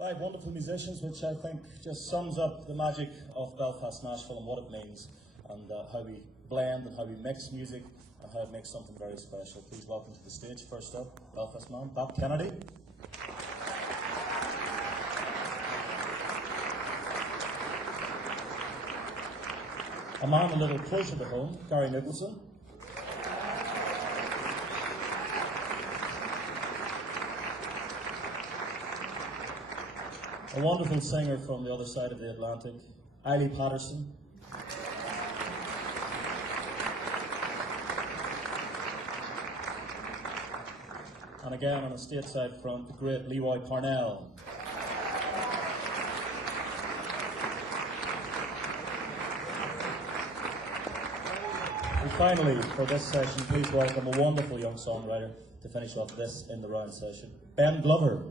Five wonderful musicians, which I think just sums up the magic of Belfast-Nashville and what it means, and how we blend and how we mix music and how it makes something very special. Please welcome to the stage, first up, Belfast man, Bap Kennedy. A man a little closer to home, Nicholson. A wonderful singer from the other side of the Atlantic, Eilidh Patterson. And again on the stateside front, the great Roy Parnell. And finally, for this session, please welcome a wonderful young songwriter to finish off this in the round session, Ben Glover.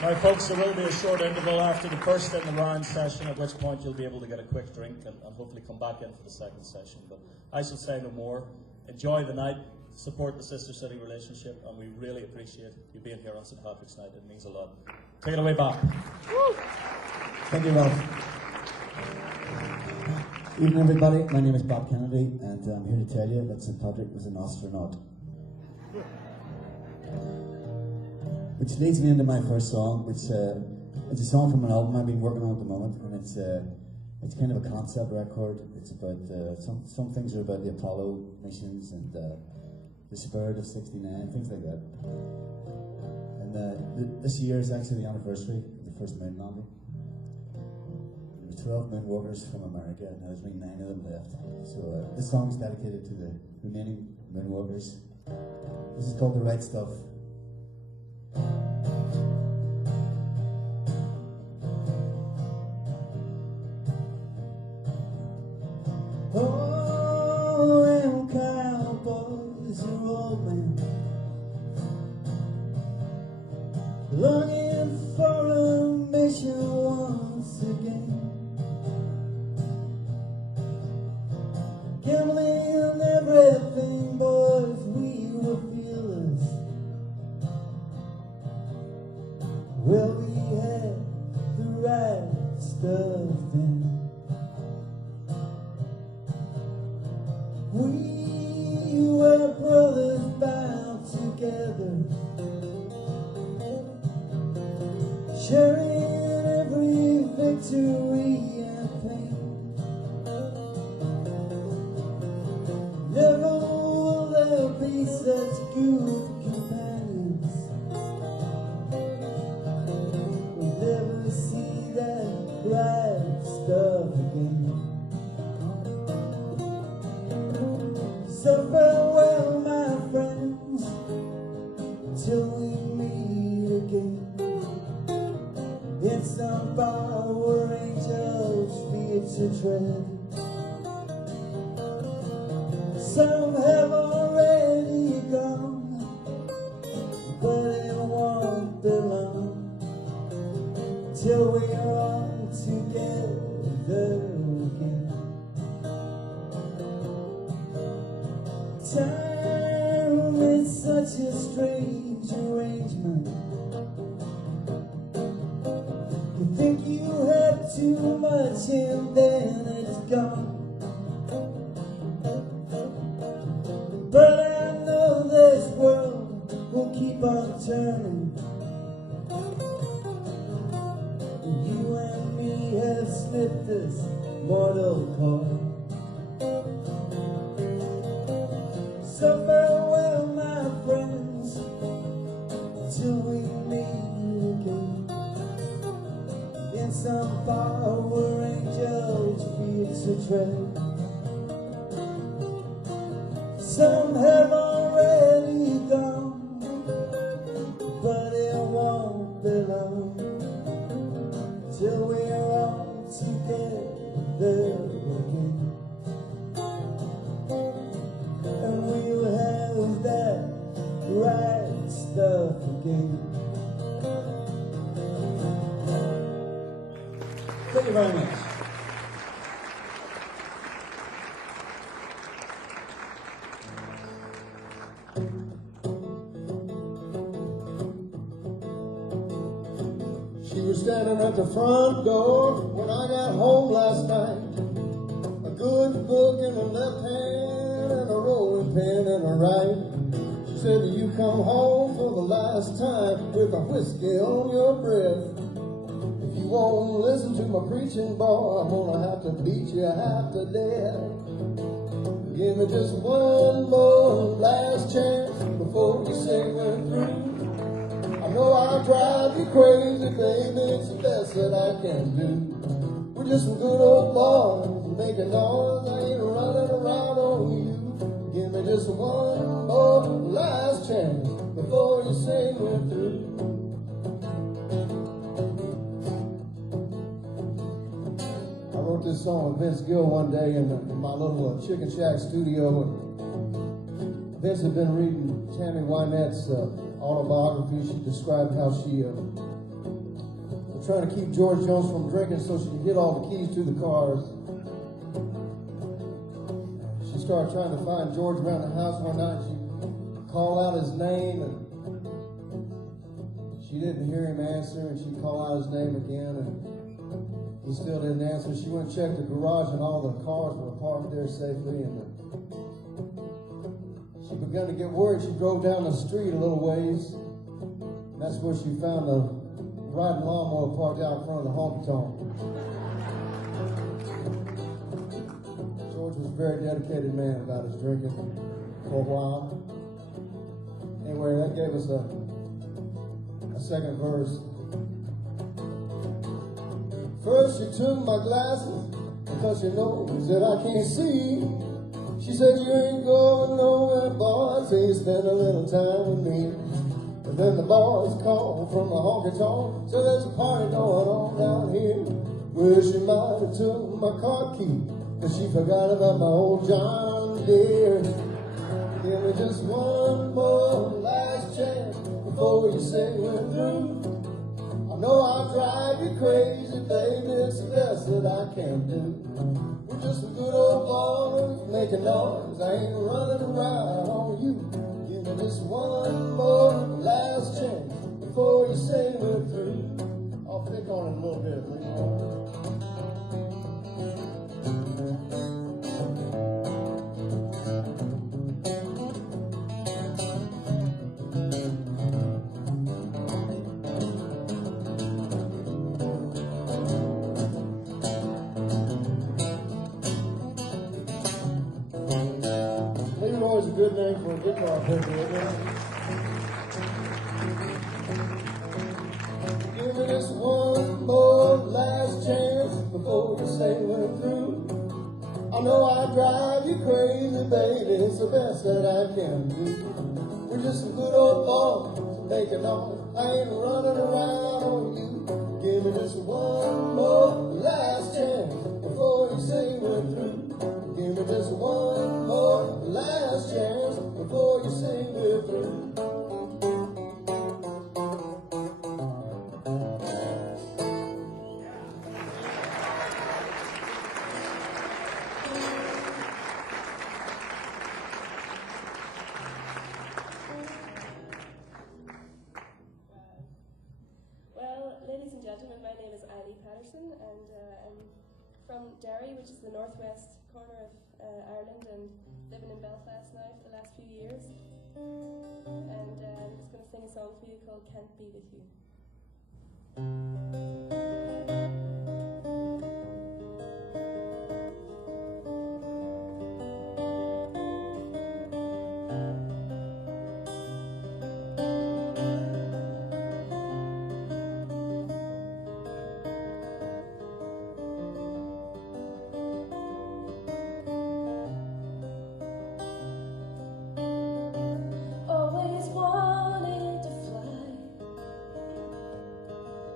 Now folks, there will be a short interval after the first in the round session, at which point you'll be able to get a quick drink and hopefully come back in for the second session. But I shall say no more. Enjoy the night, support the Sister City relationship, and we really appreciate you being here on St. Patrick's Night. It means a lot. Take it away, Bap. Thank you, Ralph. Evening, everybody. My name is Bap Kennedy, and I'm here to tell you that St. Patrick was an astronaut. Which leads me into my first song, which it's a song from an album I've been working on at the moment, and it's kind of a concept record. It's about some things are about the Apollo missions and the spirit of '69, things like that. And this year is actually the anniversary of the first moon landing. There were 12 moon walkers from America, and there's only 9 of them left. So this song is dedicated to the remaining moon walkers. This is called The Right Stuff. Oh, them cowboys are old men, longing for a mission once again, gambling on everything, boys, we were fearless. Well, we had the right stuff then. We were brothers bound together, sharing every victory and pain. Never will there be such good companions. We'll never see that bright stuff again. So farewell, my friends, till we meet again. In some Power Angels feet to tread. Some have already gone, but it won't be long till we are all together again. Time is such a strange arrangement. You think you have too much and then it's gone. But I know this world will keep on turning. You and me have slipped this mortal coil. So farewell, my friends, till we meet again. In some Power Angels feet to tread. Some have already gone, but it won't be long till we are all together again. And we'll have that right stuff again. Thank you very much. standing at the front door when I got home last night. A good book in her left hand and a rolling pin in her right. She said, "Do you come home for the last time with a whiskey on your breath? If you won't listen to my preaching, boy, I'm gonna have to beat you half to death. Give me just one more last chance before you say we're through. I know I'll drive you crazy, baby, it's the best that I can do. We're just some good old boys making noise, I ain't running around on you. Give me just one more last chance before you say we're through." I wrote this song with Vince Gill one day in my little Chicken Shack studio. And Vince had been reading Tammy Wynette's autobiography. She described how she was trying to keep George Jones from drinking so she could get all the keys to the cars. She started trying to find George around the house one night. She called out his name, and she didn't hear him answer, and she called out his name again, and he still didn't answer. She went and checked the garage, and all the cars were parked there safely, and she began to get worried. She drove down the street a little ways, and that's where she found a riding lawnmower parked out in front of the honky-tonk. George was a very dedicated man about his drinking for a while. Anyway, that gave us a second verse. First she took my glasses because she knows that I can't see. She said, "You ain't going nowhere, boy, till you spend a little time with me." And then the boys called from the honky-tonk, so there's a party going on down here. Well, she might have took my car key, but she forgot about my old John Deere. Give me just one more last chance before you say we're through. I know I'll drive you crazy, baby, it's the best that I can do. We're just some good old boys making noise, I ain't running around on you. Give me just one more last chance before you say we're through. I'll pick on it a little bit, please. Leroy's a good name for a guitar player, isn't it? Give me this one more last chance before you say we're through. I know I drive you crazy, baby, it's the best that I can do. We're just some good old boys making noise, I ain't running around on you. Give me just one more last chance before you say we're through. Give me just one more last chance before you say we're through. Well, ladies and gentlemen, my name is Eilidh Patterson, and I'm from Derry, which is the northwest corner of Ireland, and living in Belfast now for the last few years. And I'm just going to sing a song for you called "Can't Be With You." Always wanted to fly,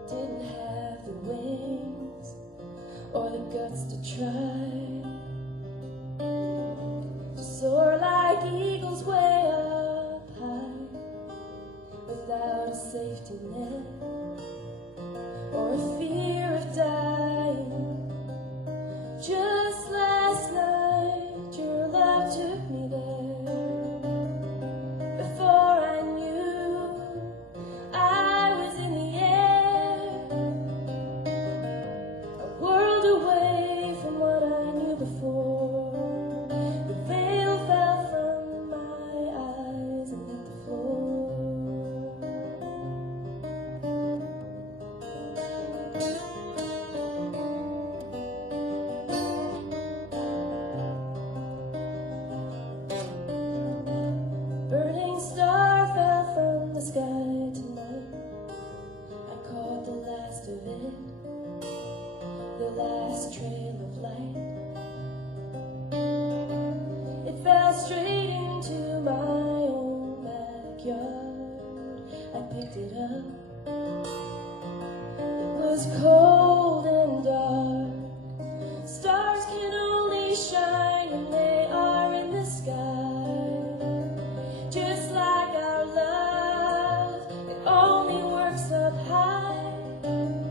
didn't have the wings or the guts to try, to soar like eagles way up high, without a safety net or a fear of dying. Just last night your love took me there. Before I knew I was in the air, I picked it up. It was cold and dark. Stars can only shine when they are in the sky. Just like our love, it only works up high. And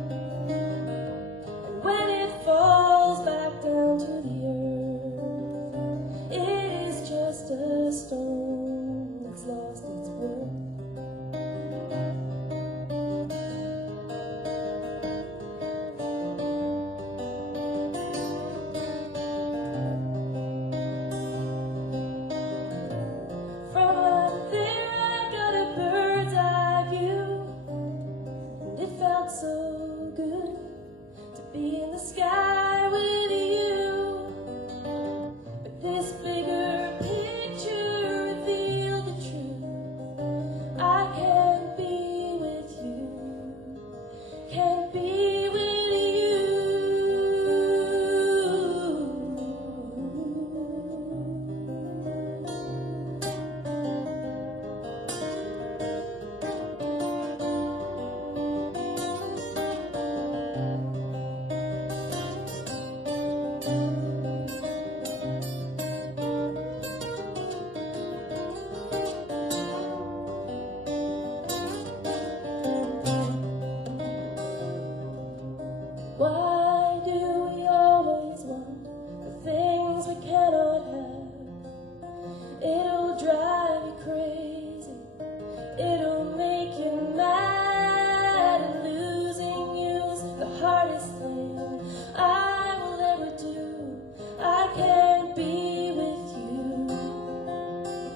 when it falls back down to the earth, it is just a stone that's lost its worth. From up there I got a bird's eye view, and it felt so good to be in the sky with you. But this bigger picture revealed the truth. I can't be with you, can't be with you. Why do we always want the things we cannot have? It'll drive you crazy, it'll make you mad, and losing you's the hardest thing I will ever do. I can't be with you,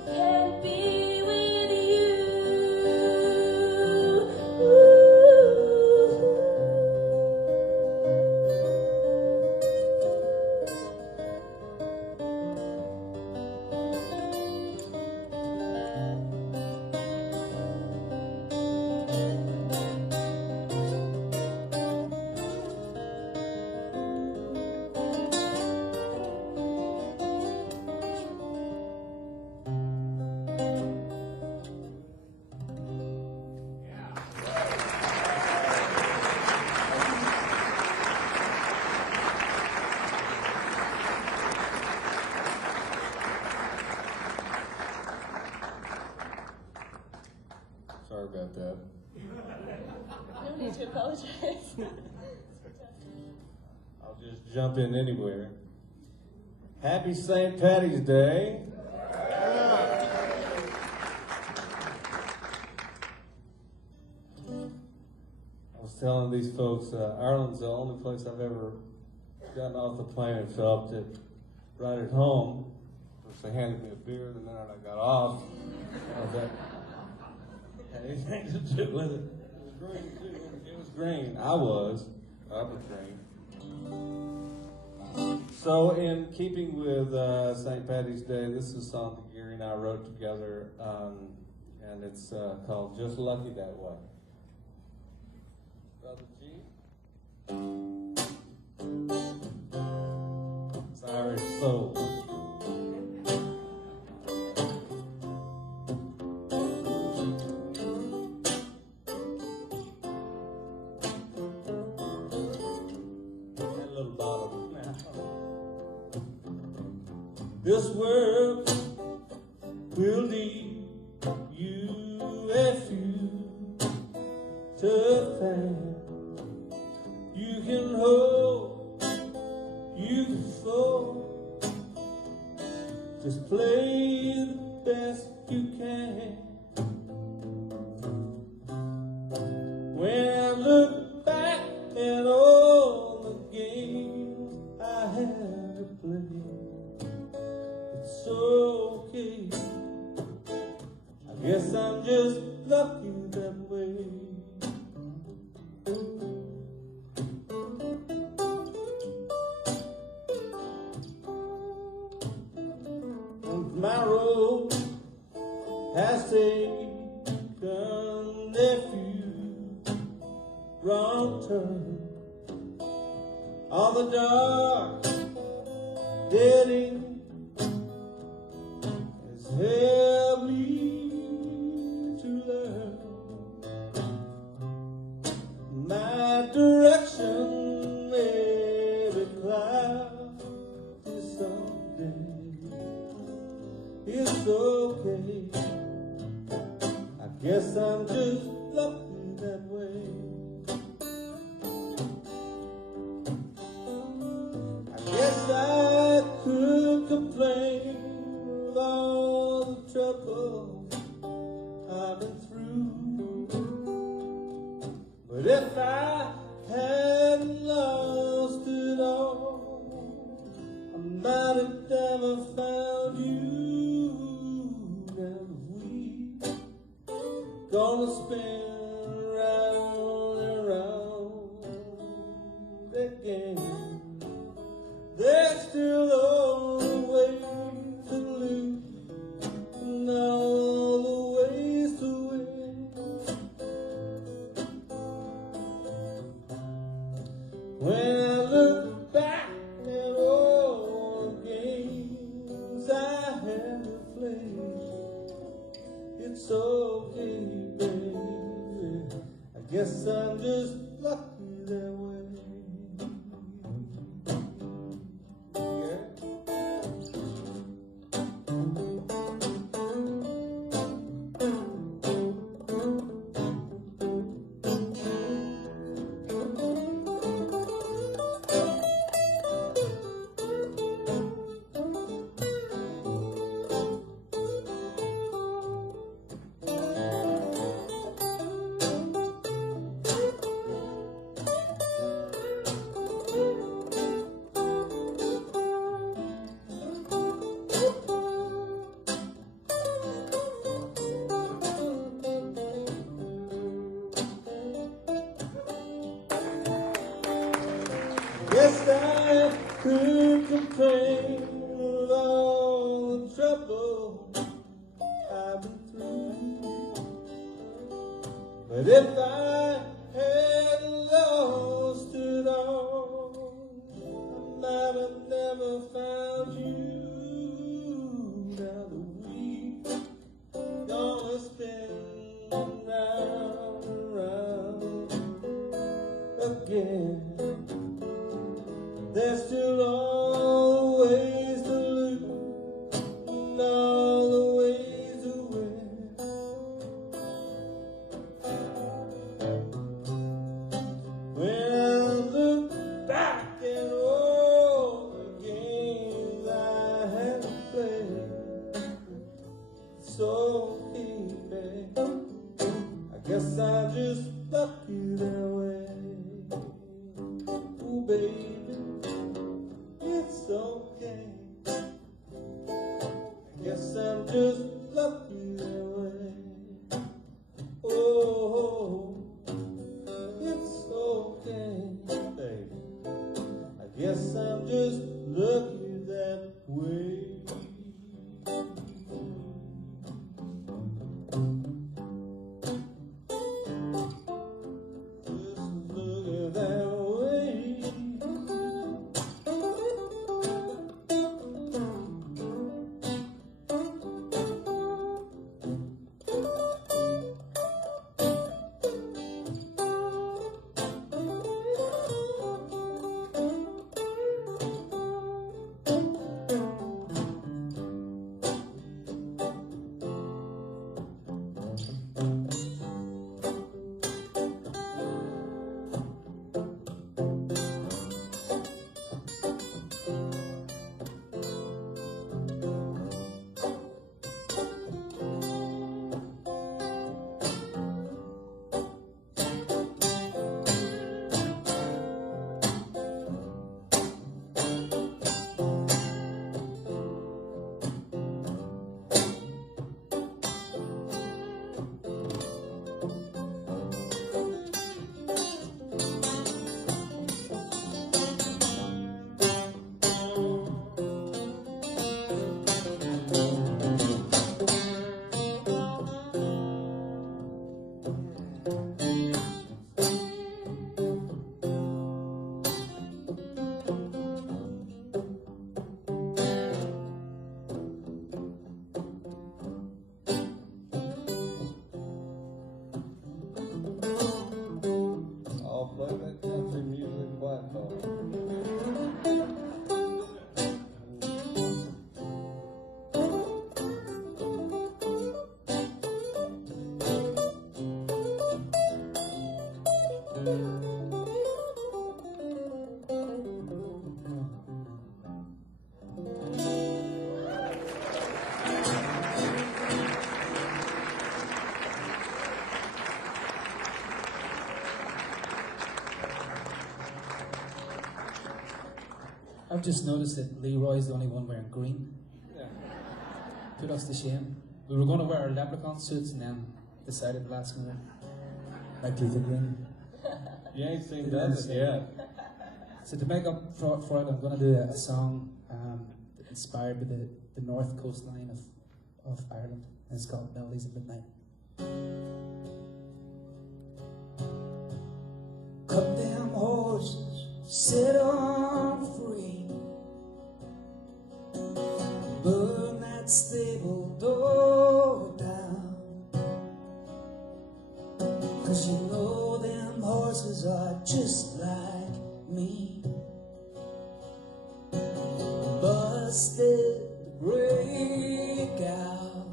can't be with you. Sorry about that. No need to apologize. I'll just jump in anywhere. Happy St. Patty's Day. I was telling these folks, Ireland's the only place I've ever gotten off the plane and felt it right at home. First they handed me a beer, the minute I got off, I was like, had anything to do with it. It was green too. It was green. I was green. So in keeping with St. Patty's Day, this is a song that Gary and I wrote together, and it's called Just Lucky That Way. Brother G? It's Irish soul. This world will lead you a few tough times. You can hold, you can fall. Just play the best you can. When I look back at all the games I had to play, it's okay. I guess I'm just lucky that way. My road has taken a few wrong turns on the dark dead end has helped me to learn that direction, maybe cloudy someday. It's okay, I guess I'm just lucky that way. I guess I could complain with all the trouble I've been through, but if I hadn't lost it all, I might have never found you. Now we gonna spin round and round again. There's still all the ways to lose and all the ways to win. When I look back at all the games I had to play, it's okay, baby, I guess I'm just lucky that way. Yes, I could complain of all the trouble I've been through, but if I had lost it all, I might have never found you. Now the wheel's gonna spin round and round again. There's still all the ways to lose and all the ways to win. When I look back at all the games I had to play, it's okay, babe, I guess I'm just lucky that way. Ooh, baby, it's okay, I guess I'm just lucky that way. Oh, it's okay, baby, I guess I'm just lucky that way. Just lucky that way. I've just noticed that Leroy's the only one wearing green. Yeah. Put us to shame. We were going to wear our leprechaun suits and then decided last minute. My teeth are green. You ain't seen nothing yet. So to make up for it, I'm going to do a song inspired by the north coastline of Ireland. And it's called Melodies of Midnight. Cut them horses, set on free. Burn that stable door down. 'Cause you know them horses are just like me. Busted break out.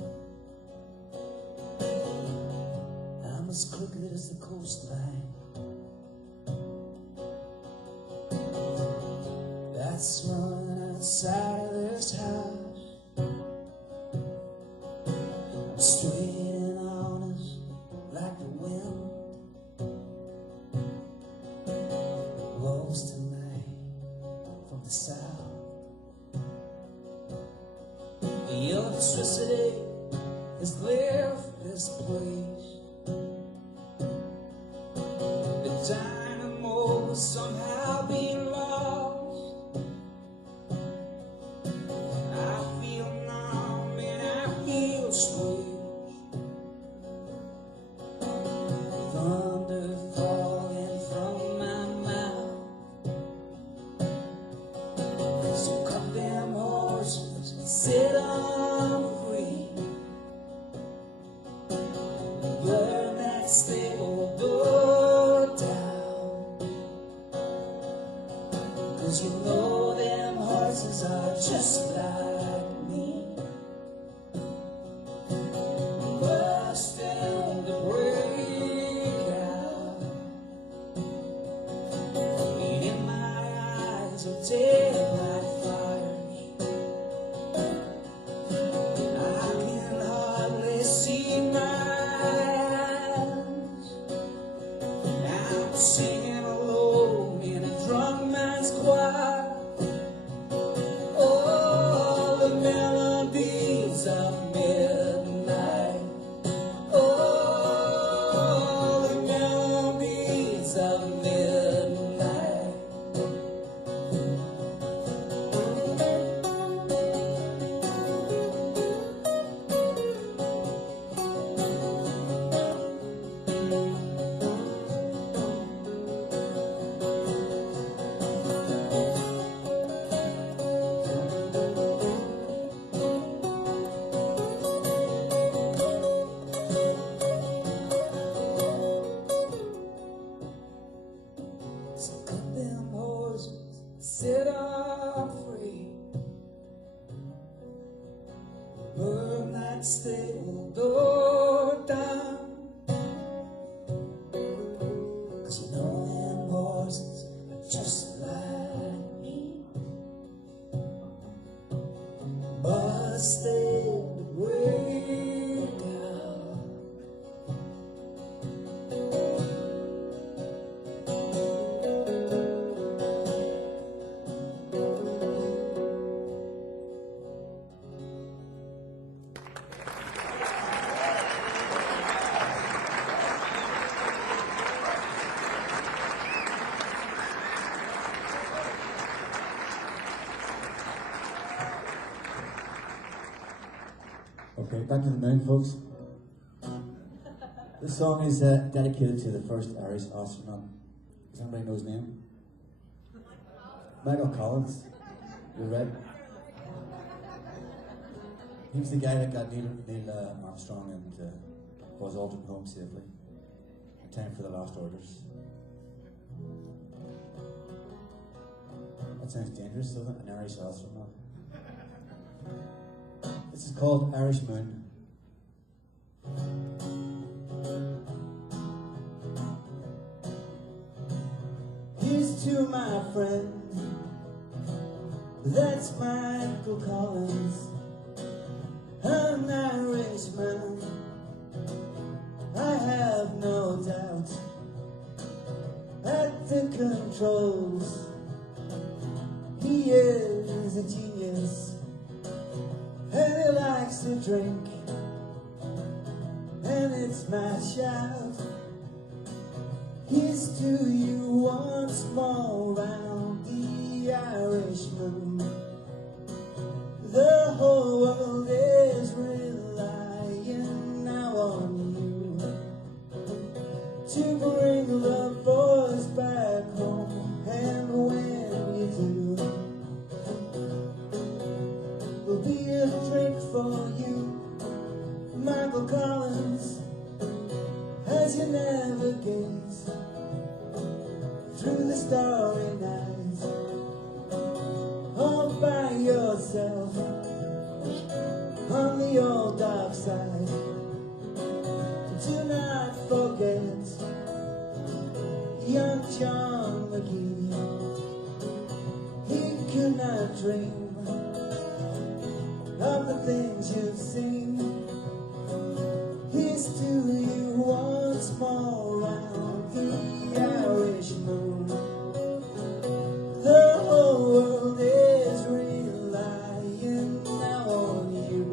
I'm as crooked as the coastline. That's running outside of this house. I'm straight and honest like the wind blows tonight from the south. The electricity has left this place. The dynamo has somehow been lost. I feel numb and I feel strange. Thunder falling from my mouth. So cut them horses and sit on free. Burn that stable door down. 'Cause you know them horses are just like me. Busting the break out. And in my eyes are daylight fires. I can hardly see my hands. I'm singing alone in a drunk man's choir. Oh, the melodies of midnight. Oh, the melodies of midnight. So cut them horses, set on free. Burn that stable door down. 'Cause you know them horses are just like me. Busted break out. Okay, back to the moon, folks. This song is dedicated to the first Irish astronaut. Does anybody know his name? Michael Collins. You're right. He was the guy that got Neil Armstrong and Buzz Aldrin home safely in time for the last orders. That sounds dangerous, doesn't it? An Irish astronaut. This is called Irish Moon. to my friend. That's Michael Collins, an Irishman. I have no doubt at the controls. He is a genius, and he likes to drink, and it's my shout. Here's to you once more round the Irishman. The whole world is relying now on you to bring the boys back home, and when you do, will be a drink for you, Michael Collins, as you navigate through the starry night, all by yourself on the old dark side. Do not forget young John McGee. He could not dream of the things you've seen. Here's to you once more round the Irish moon. The whole world is relying now on you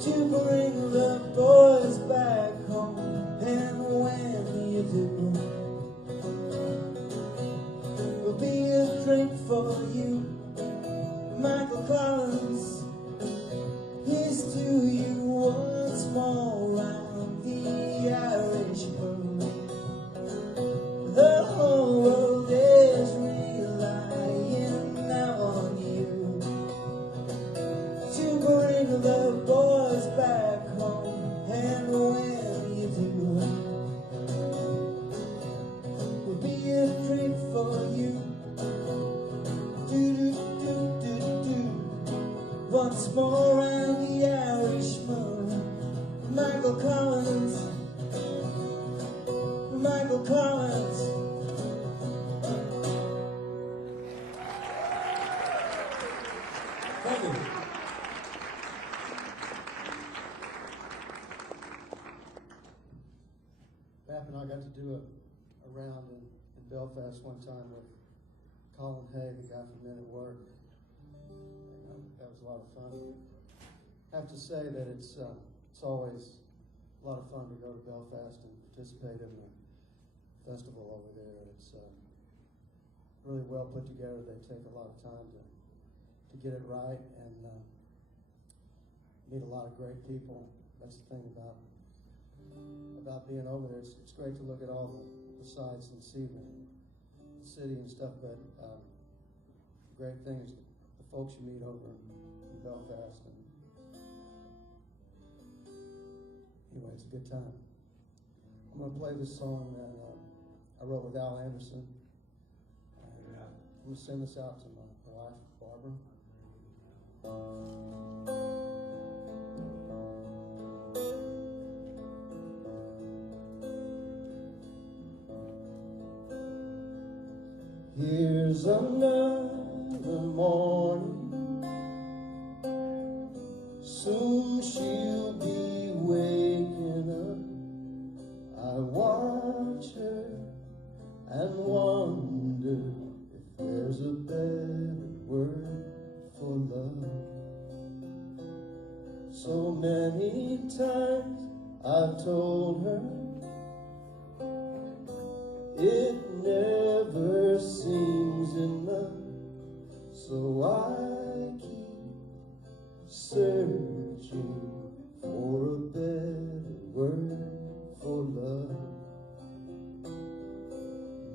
to bring the boys back home, and when you do, will be a drink for you, Michael Collins. Here's to you once more round the Irish moon. The whole world is relying now on you to bring the boys back home, and when you do, will be a drink for you. Do do do do do. Once more round the Irish moon, Michael Collins, Michael Collins. Thank you. Bap and I got to do a round in Belfast one time with Colin Hay, the guy from Men at Work. That was a lot of fun. I have to say that it's always a lot of fun to go to Belfast and participate in the festival over there. It's really well put together. They take a lot of time to get it right, and meet a lot of great people. That's the thing about being over there. It's great to look at all the sights and see the city and stuff, but the great thing is the folks you meet over in Belfast. And anyway, it's a good time. I'm going to play this song that I wrote with Al Anderson. And I'm going to send this out to my wife, Barbara. Here's another morning, soon she'll be waking up. I watch her and wonder if there's a better word for love. So many times I've told her it never seems enough, so I keep searching for a better word for love.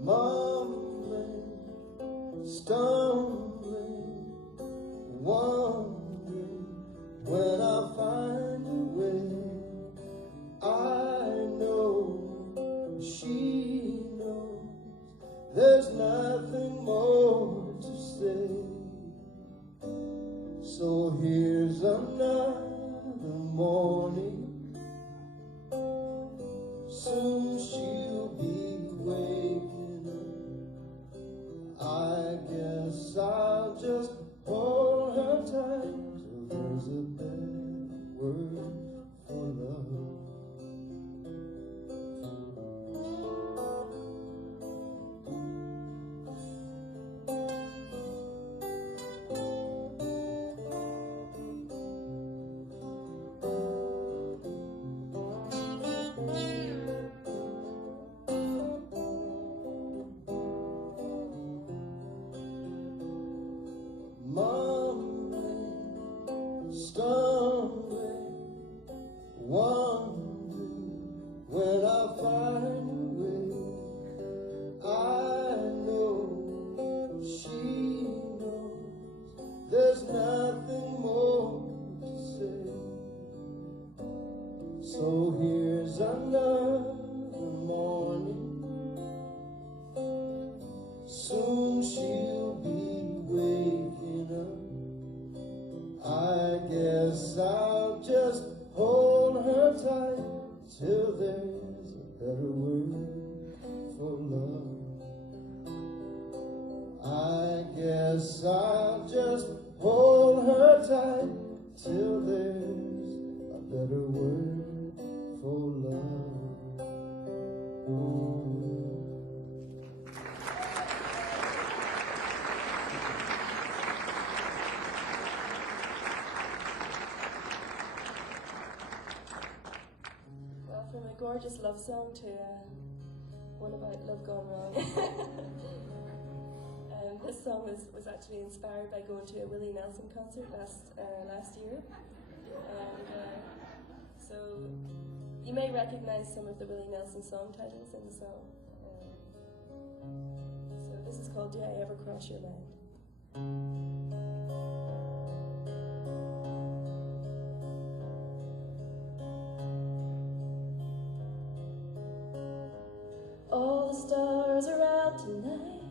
Mumbling, stumbling, wondering when I'll find a way. I know she knows there's nothing more to say. So here's another morning, soon she'll be waking up. when I find a way, I know she knows there's nothing more to say. So here's another morning, soon she'll be waking up. I guess I'll just hold her tight till there's a better word for love. I guess I'll just hold her tight till there's a better word for love. From a gorgeous love song to one about love gone wrong. This song was actually inspired by going to a Willie Nelson concert last year. And so you may recognize some of the Willie Nelson song titles in the song. So this is called Do I Ever Cross Your Mind? All the stars are out tonight.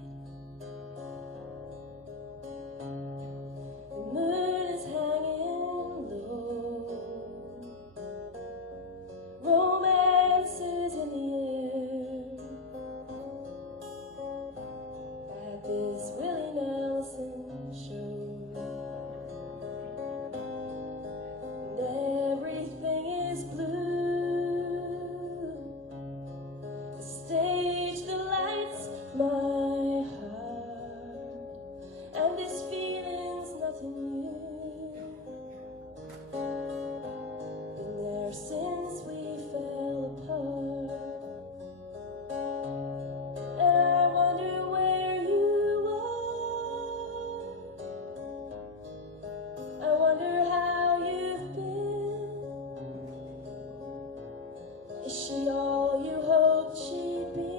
The moon is hanging low. Romance is in the air. At this Willie Nelson show. And everything is blue. Stage the lights, my heart, and this feeling's nothing new. Been there since we fell apart, and I wonder where you are. I wonder how you've been. Is she all you hoped she'd be?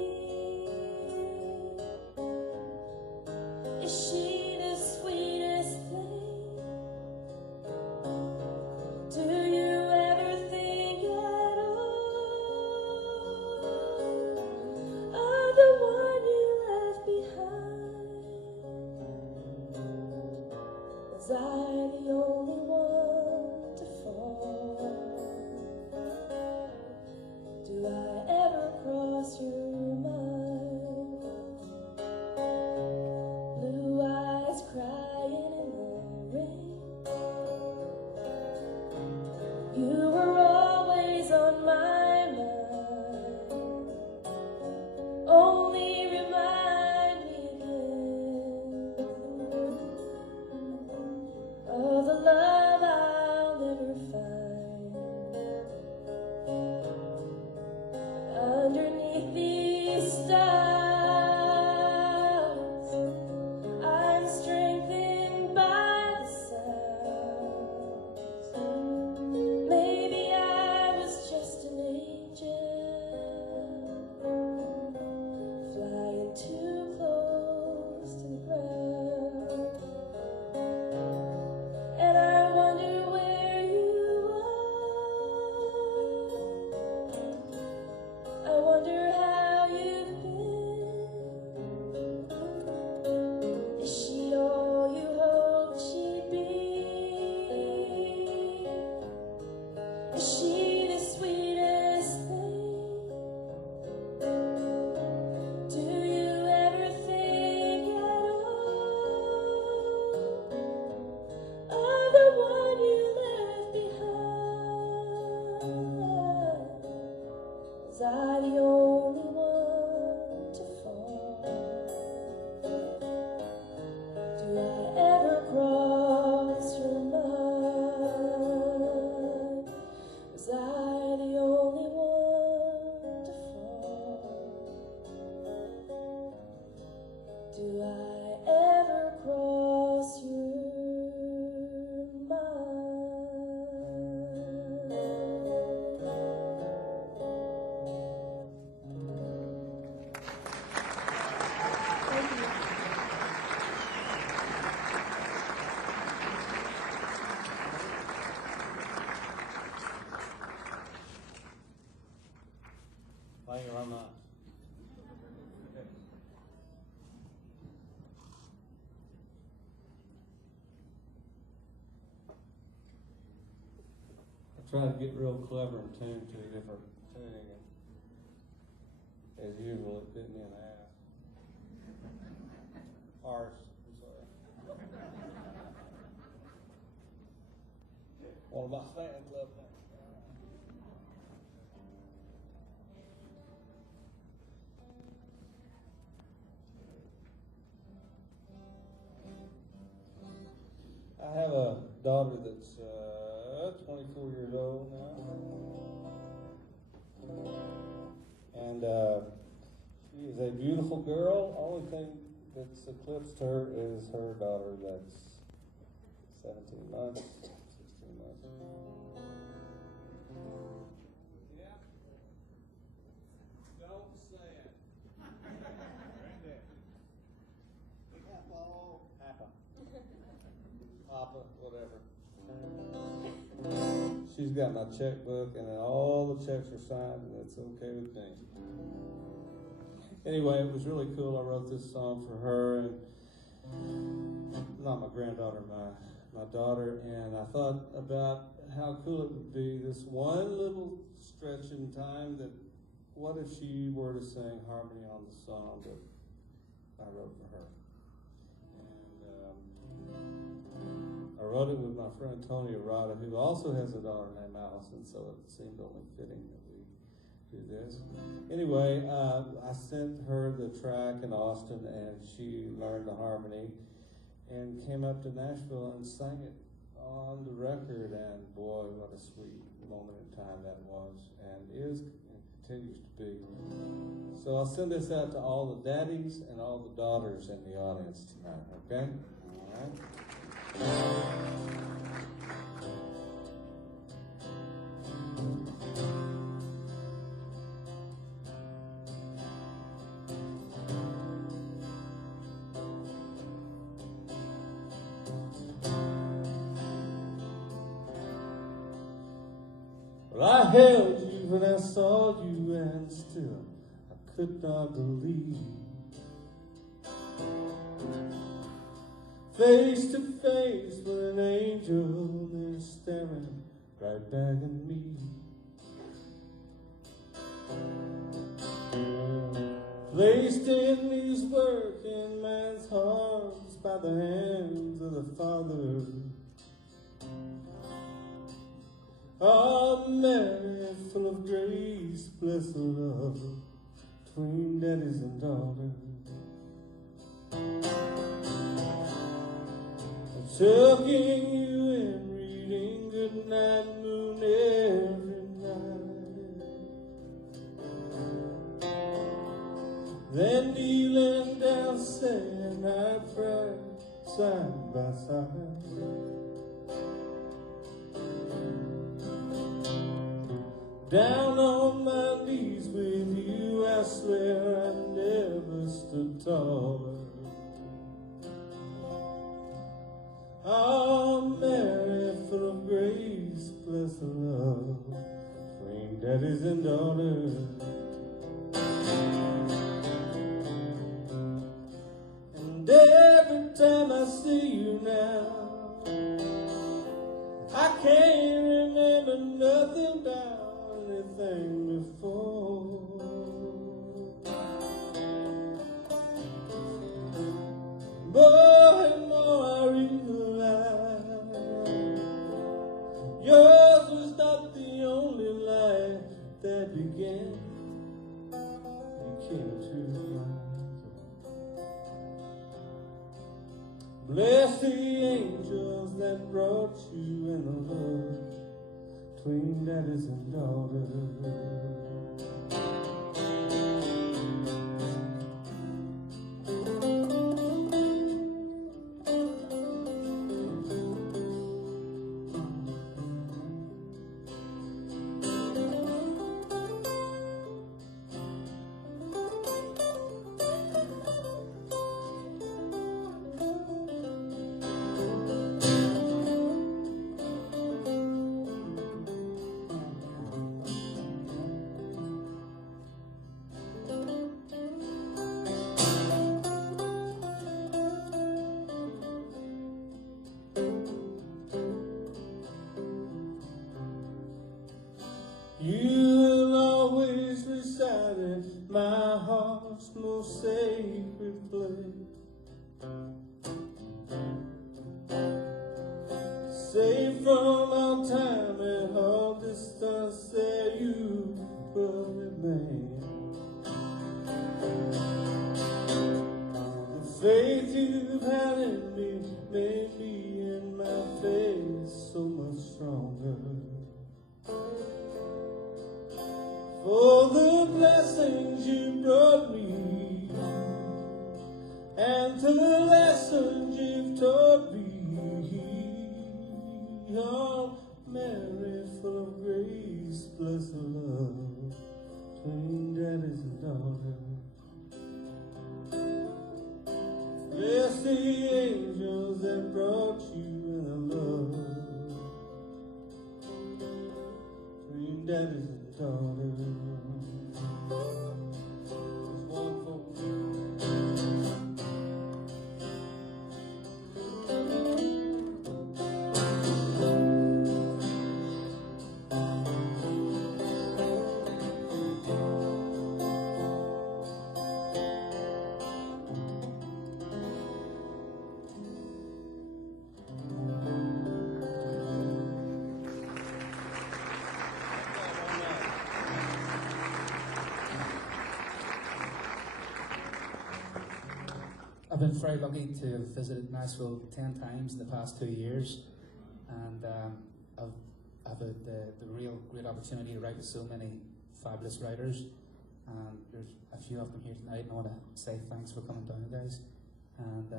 Is she the sweetest thing? Do you ever think at all of the one you left behind? Was I the only one to fall? Do I ever cross your mind? Blue eyes crying in the rain. You were always on my mind. Only remind me again of the love I'll never find. Underneath these stars, I'm strengthened by the sounds. Maybe I was just an angel, flying too close to the ground. And I wonder where you are. I wonder how you've been. Is she all you hoped she'd be? Is she the sweetest thing? Do you ever think at all of the one you left behind? Was I the only one to fall? Do I ever cross your mind? Was I the only one to fall? Do I ever cross your mind? Thank you very much. I try to get real clever and tune to different tuning, and as usual, it bit me in the ass. Arse, I'm sorry. One of my fan club names. I have a daughter that's 24 years old now, and she is a beautiful girl. Only thing that's eclipsed her is her daughter that's 17 months, 16 months. Yeah. Don't say it. Granddad. Papa. Papa, whatever. She's got my checkbook, and then all the checks are signed, and it's okay with me. Anyway, it was really cool. I wrote this song for her, and not my granddaughter, my daughter, and I thought about how cool it would be this one little stretch in time that what if she were to sing harmony on the song that I wrote for her. I wrote it with my friend Tony Arata, who also has a daughter named Allison, so it seemed only fitting that we do this. Anyway, I sent her the track in Austin, and she learned the harmony and came up to Nashville and sang it on the record, and boy, what a sweet moment in time that was, and is and continues to be. So I'll send this out to all the daddies and all the daughters in the audience tonight, okay? All right. Well, I held you when I saw you, and still I could not believe. Face to face with an angel, they're staring right back at me. Placed in these working man's hearts by the hands of the Father. Oh, Mary, full of grace, blessed love between daddies and daughters. Tucking you in, reading Goodnight Moon every night. Then kneeling down, saying our prayers side by side. Down on my knees with you, I swear I never stood taller. Oh, Mary, full of grace, blessed love between daddies and daughters. And every time I see you now, I can't remember nothing about anything before. More and more I realize yours was not the only life that became too light. Bless the angels that brought you in the love between daddies and daughters. my heart's most sacred place. Safe from our time and all distance, there you will remain. The faith you've had in me made me and my faith so much stronger. For the blessings you brought me and the lessons you've taught me. Oh, Mary, full of grace, blessed love, between daddies and daughters. Bless the angels that brought you in a love, between daddies and daughters. There's one for I've been very lucky to have visited Nashville 10 times in the past 2 years, and I've had the real great opportunity to write with so many fabulous writers, and there's a few of them here tonight, and I want to say thanks for coming down, guys. And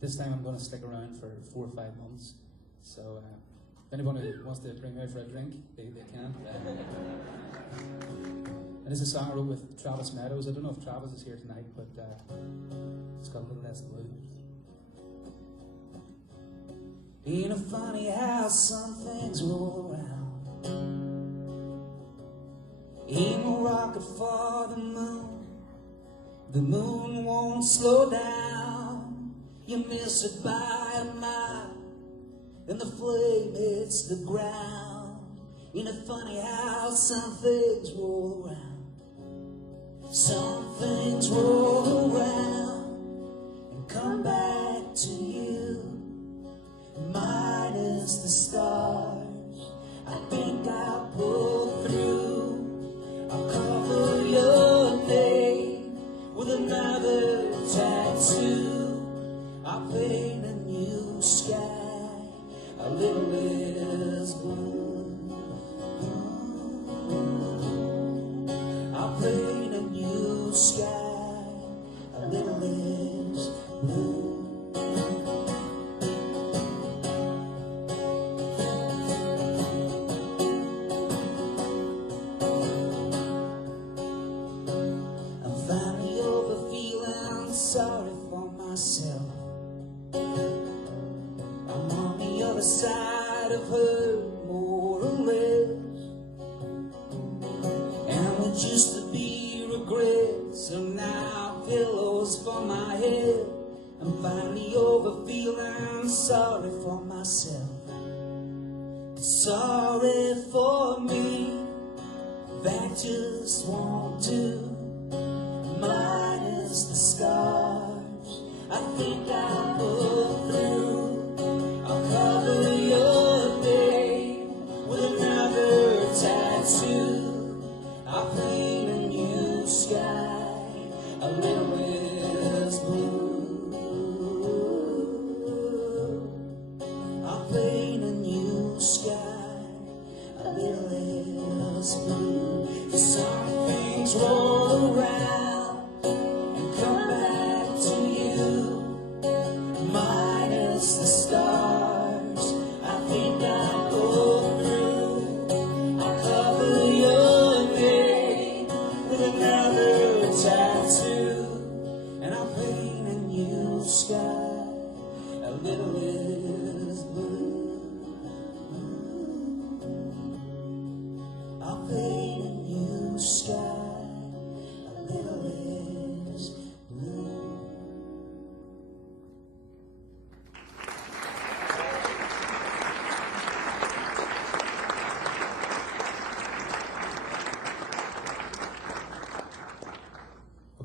this time I'm going to stick around for 4 or 5 months, so if anyone who wants to bring me out for a drink, they can. And this is a song I wrote with Travis Meadows. I don't know if Travis is here tonight, but it's got a little less blue. Ain't it funny how some things roll around? Ain't no rocket for the moon. The moon won't slow down. You miss it by a mile, and the flame hits the ground. Ain't it funny how some things roll around? Some things roll around and come back to you. Minus the stars, I think I'll pull through. I'll cover your name with another tattoo. I'll paint a new sky, a little less blue. I'll paint a new sky, a little less blue. I'm finally over feeling sorry for myself. I'm on the other side of her, more or less. And what used to be regrets are now pillows for my head. I'm finally over feeling sorry for myself. Sorry for me, that just won't do. Minus the scars, I think I'll pull through. I'll cover your name with another tattoo. I'll paint a new sky, a little less blue. I'll paint a new sky, a little less blue. Some things roll around and come back to you. Minus the stars, I think I'll go through. I'll cover your name with another tattoo, and I'll paint a new sky, a little less blue. I'll paint a new sky, a little less blue.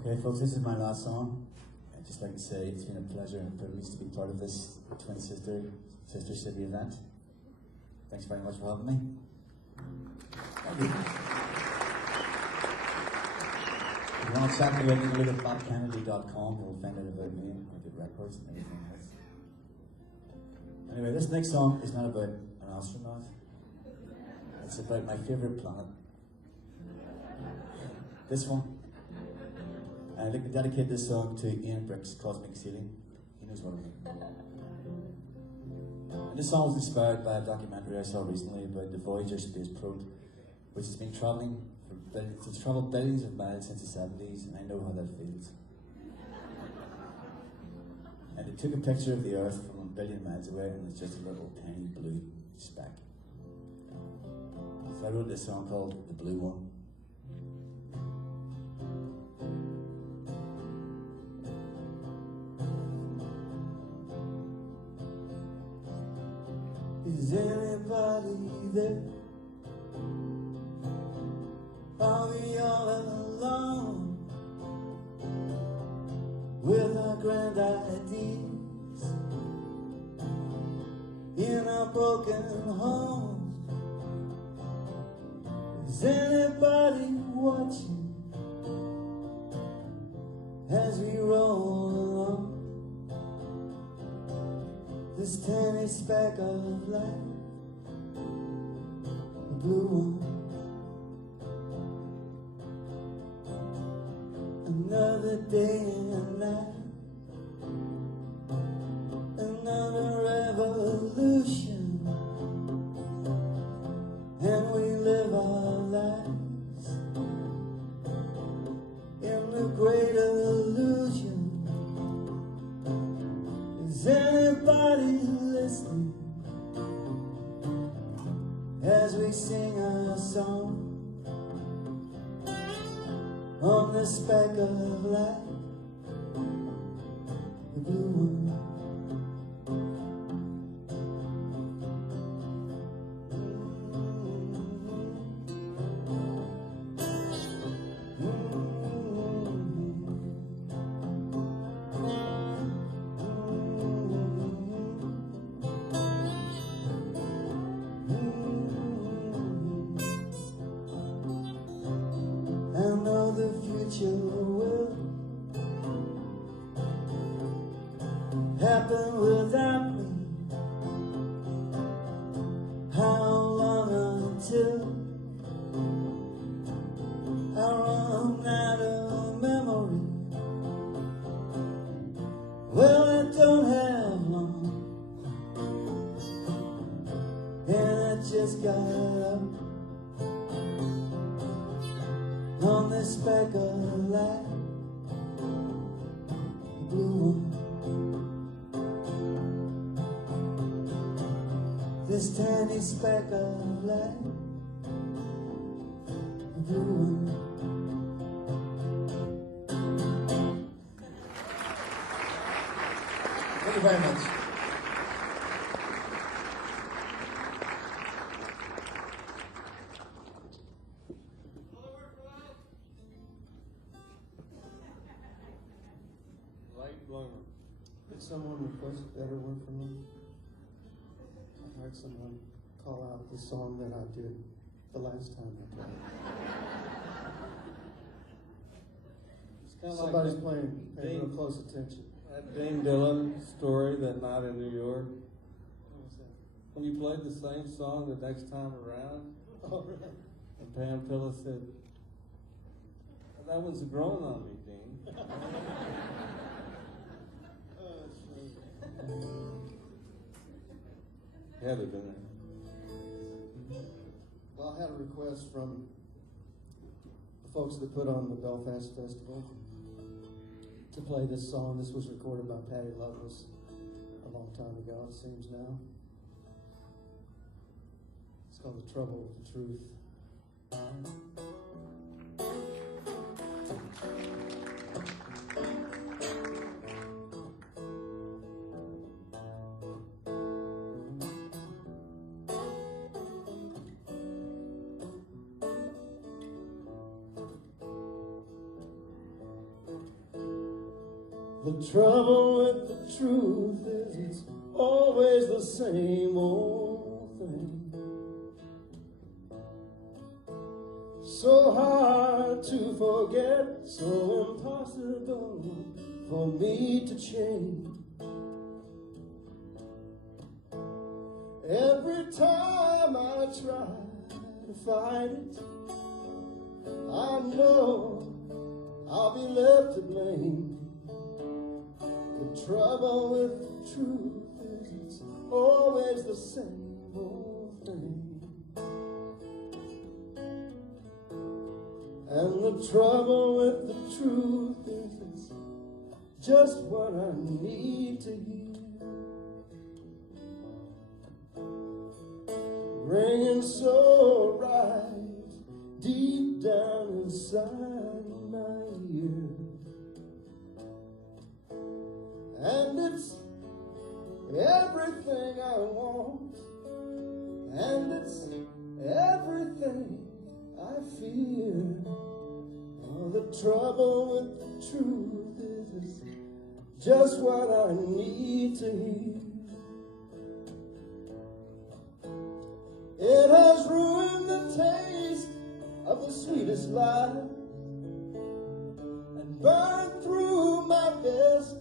Okay, folks, this is my last song. I'd just like to say it's been a pleasure and a privilege to be part of this twin sister city event. Thanks very much for having me. Thank you. If you want to chat to me, you can look at bapkennedy.com. You'll find out about me, I do records and everything else. Anyway, this next song is not about an astronaut. It's about my favourite planet. This one. I'd like to dedicate this song to Ian Brick's Cosmic Ceiling. He knows what I mean. And this song was inspired by a documentary I saw recently about the Voyager space probe, which has been travelling it's travelled billions of miles since the 70s, and I know how that feels. And it took a picture of the Earth from a billion miles away, and it's just a little tiny blue speck. So I wrote this song called The Blue One. Is anybody there? Are we all alone with our grand ideas in our broken homes? Is anybody watching as we roll along this tiny speck of light, the blue one? Another day and night, another revolution, and we live our lives in the great illusion. Is anybody listening as we sing our song on the speck of light, the blue one? Will happen without me. How long until I run out of memory? Well, I don't have long, and I just got up on this speck of light, the blue one. This tiny speck of light, the blue one. Thank you very much. Did someone request better work from me? I heard someone call out the song that I did the last time I played. It's kind of Somebody's like paying real close attention. that Dane Dillon story, That Night in New York. What was that? When you played the same song the next time around, Oh, really? and Pam Pilla said, "That one's growing on me, Dean." Had it been there. Well, I had a request from the folks that put on the Belfast Festival to play this song. This was recorded by Patty Loveless a long time ago, it seems now. It's called The Trouble with the Truth. The trouble with the truth is it's always the same old thing. So hard to forget, so impossible for me to change. Every time I try to fight it, I know I'll be left to blame. The trouble with the truth is it's always the same old thing. And the trouble with the truth is it's just what I need to hear. Ringing so right deep down inside my ear. And it's everything I want, and it's everything I fear. Oh, the trouble with the truth is it's just what I need to hear. It has ruined the taste of the sweetest life and burned through my best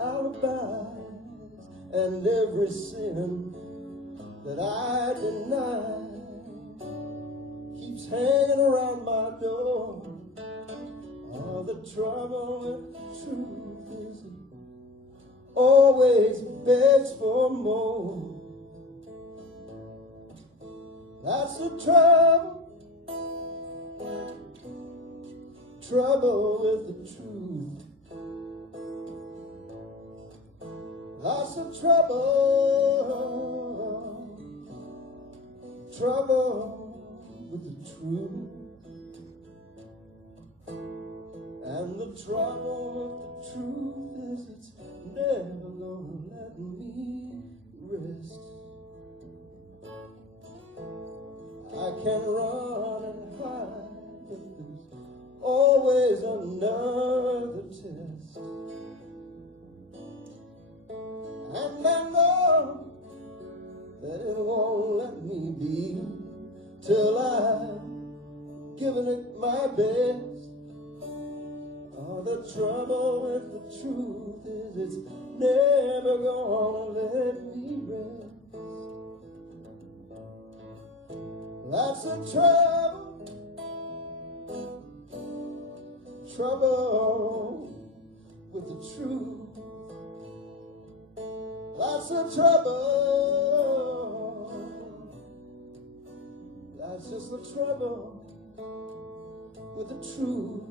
alibis, and every sin that I deny keeps hanging around my door. Oh, the trouble with the truth is it always begs for more. That's the trouble with the truth. That's the trouble with the truth. And the trouble with the truth is it's never gonna let me rest. I can run and hide, but there's always another test. And I know that it won't let me be till I've given it my best. Oh, the trouble with the truth is it's never gonna let me rest. That's the trouble with the truth. That's the trouble. That's just the trouble with the truth.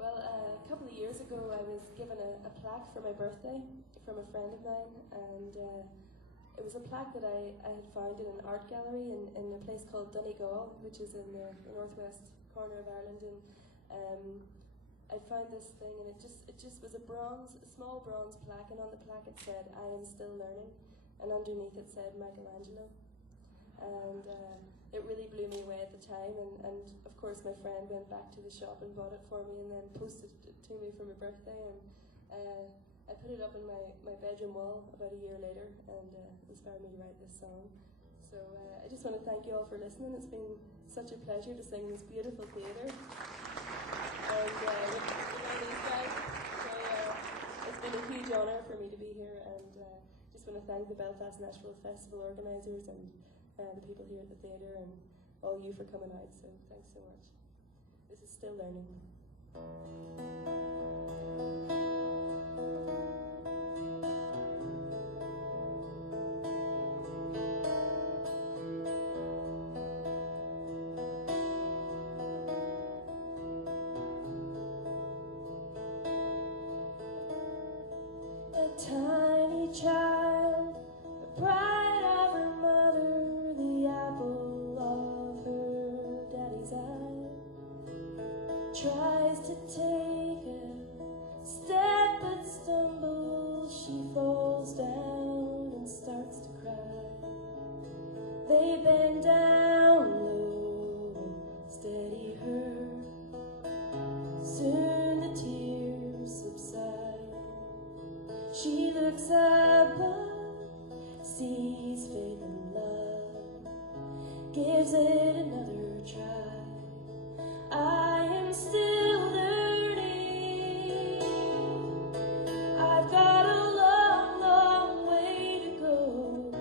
A couple of years ago I was given a plaque for my birthday from a friend of mine, and it was a plaque that I had found in an art gallery in a place called Donegal, which is in the northwest corner of Ireland, and I found this thing, and it just was a small bronze plaque, and on the plaque it said, "I am still learning," and underneath it said Michelangelo. And it really blew me away at the time, and of course my friend went back to the shop and bought it for me and then posted it to me for my birthday, and I put it up on my bedroom wall about a year later, and inspired me to write this song. So I just want to thank you all for listening. It's been such a pleasure to sing this beautiful theatre, and with these guys. So it's been a huge honour for me to be here, and just want to thank the Belfast-Nashville Festival organisers and the people here at the theatre, and all you for coming out, so thanks so much. This is Still Learning. above sees faith and love, gives it another try. I am still learning. I've got a long, long way to go.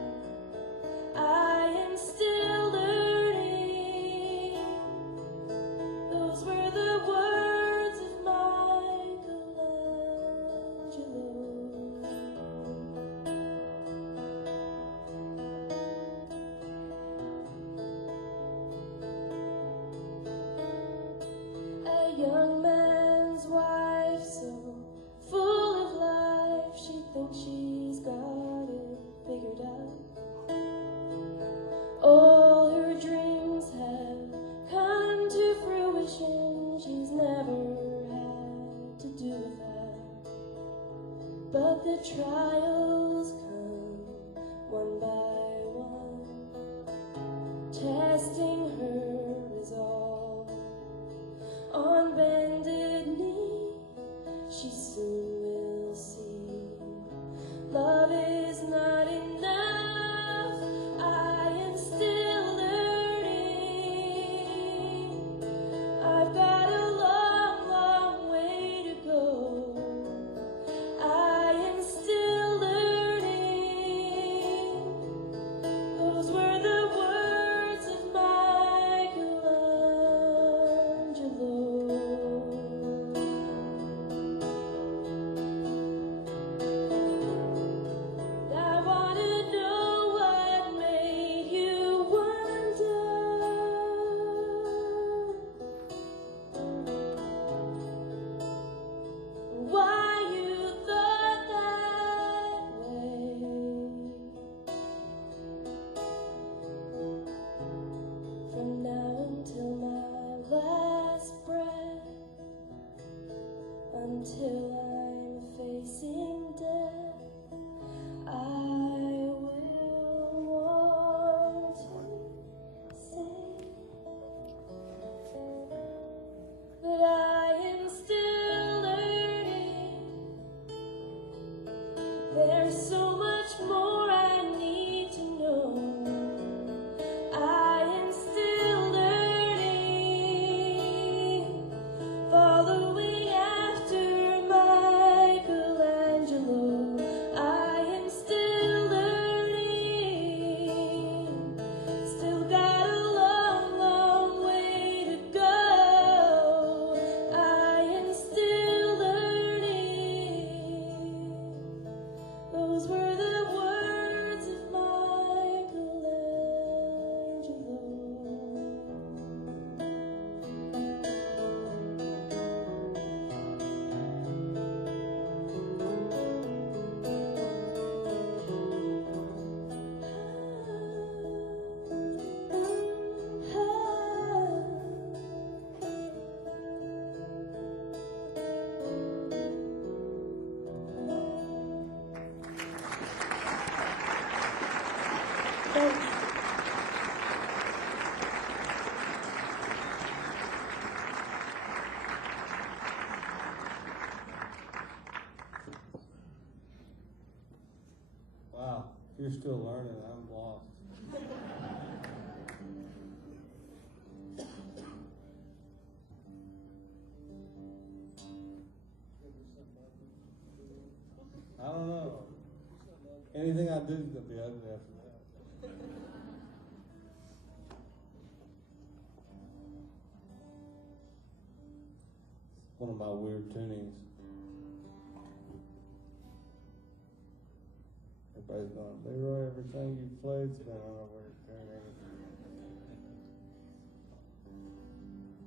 I am still learning. Those were the words of Michelangelo. A young man's wife, so full of life, she thinks she's got it figured out. All her dreams have come to fruition, she's never had to do without. But the trials come one by one, testing her resolve. On bended knee, she soon will see love is not enough. I am still learning. I've got a long, long way to go. I am still learning. Those were the words of Michelangelo. I want to know what made you wonder, why you thought that way. From now until my last breath, until I'm facing death, I will want to say that I am still learning. There's so much more I need to know. I am still learning, following after Michelangelo. I am still learning, still got a long, long way to go. I am still learning. Those were the words of Michelangelo. Wow, if you're still learning, I'm lost. I don't know. Anything I do is gonna be ugly after that. One of my weird tunings. Everybody's going, Leroy, everything you played's been on a weird tuning.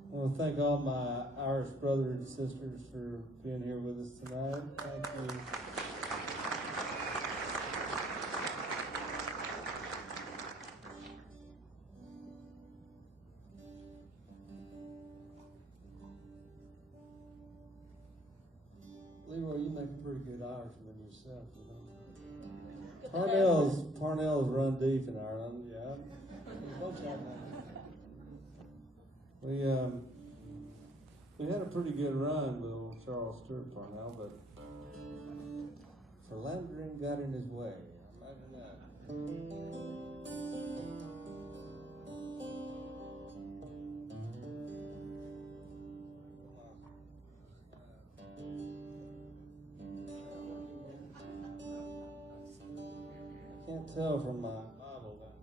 I want to thank all my Irish brothers and sisters for being here with us tonight. Thank you. Leroy, you make a pretty good Irishman yourself, you know. Parnell's run deep in Ireland, yeah. We had a pretty good run with old Charles Stewart Parnell, but philandering got in his way. Imagine that. Can't tell from my Bible down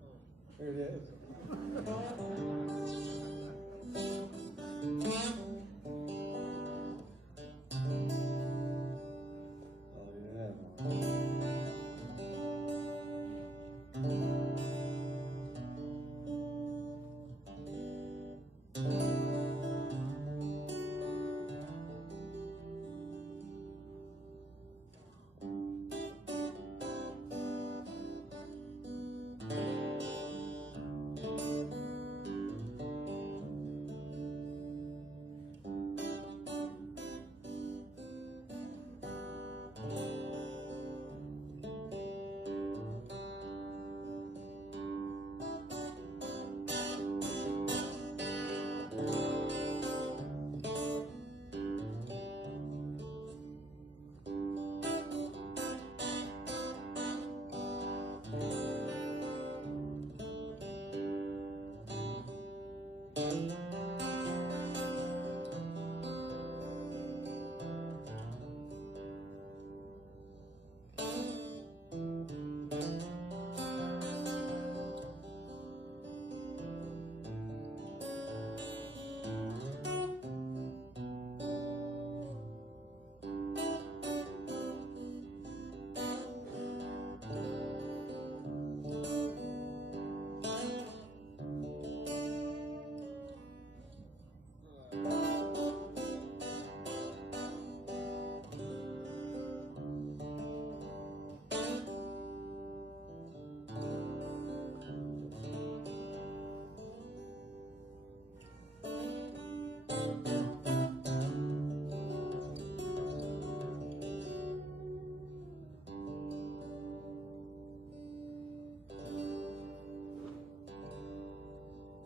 here. Here it is.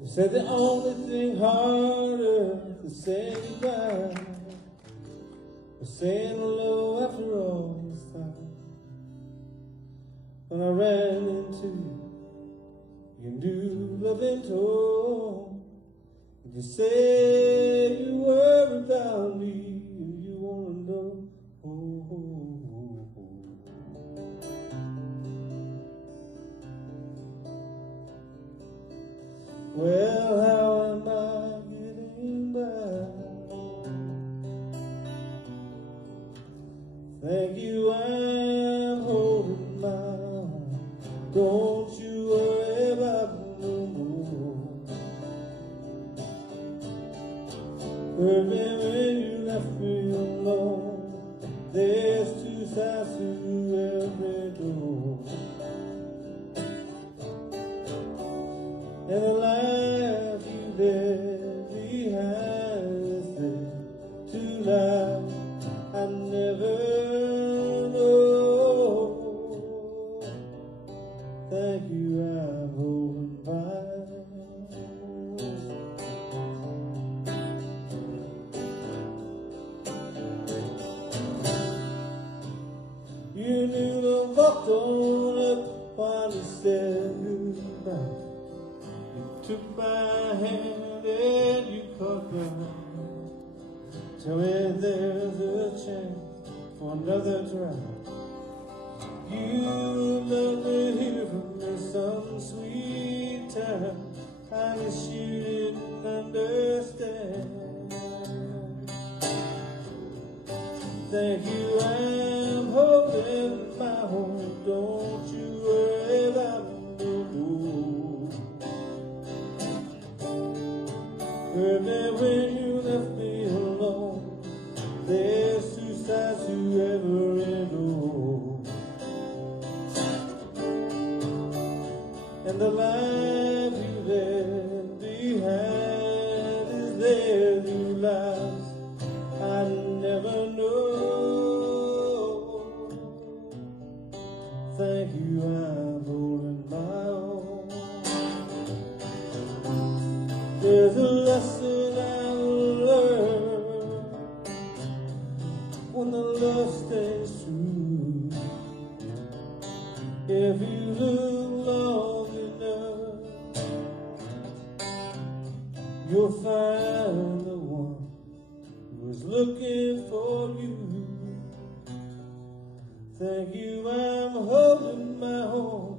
They said the only thing harder than saying goodbye was saying hello after all this time. When I ran into your new loving tone, you say you worry about me, you wanna know. Well, how am I getting by? Thank you, I'm holding my own. Don't you worry about me no more. Hurt me when you left me alone. There's two sides to every door. And the life you left behind is there to lie. I never know. Thank you, I'm holding by. You knew the walked on up while you said goodbye. Took my hand and you caught mine. Tell me there's a chance for another try. You love to hear from me some sweet time. I guess you didn't understand. Thank you, I'm holding my home. Don't you worry about me no more. Hurt me when you left me alone. There's two sides to every door. And the life you left behind is there to last. I never know. Thank you, I'm holding my own. There's a lesson I learned trust stays true. If you look long enough, you'll find the one who is looking for you. Thank you, I'm holding my home.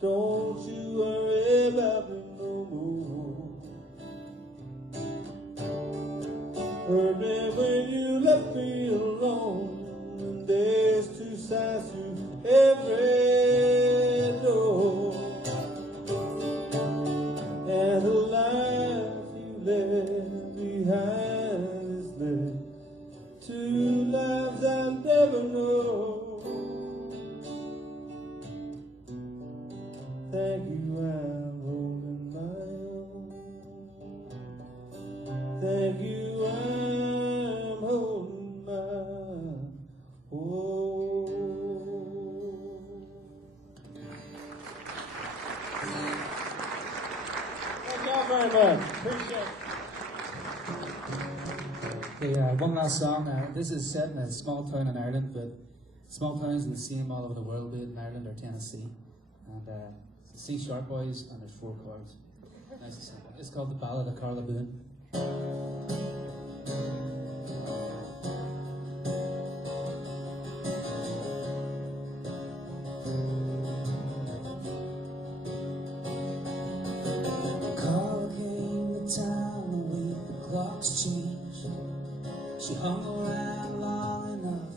Don't you worry about me no more. Hurt me when you left me alone, and there's two sides to every door. And the life you left behind is there. Two lives I'll never know. Thank you, I'm holding my own. Thank you, I'm holding my own. Thank y'all very much. Appreciate it. Okay, one last song. This is set in a small town in Ireland, but small towns are the same all over the world, be it in Ireland or Tennessee. And it's the C sharp boys, and there's 4 chords. Nice and simple. It's called the Ballad of Carla, Boone. Carla came to town the week the clocks changed. She hung around long enough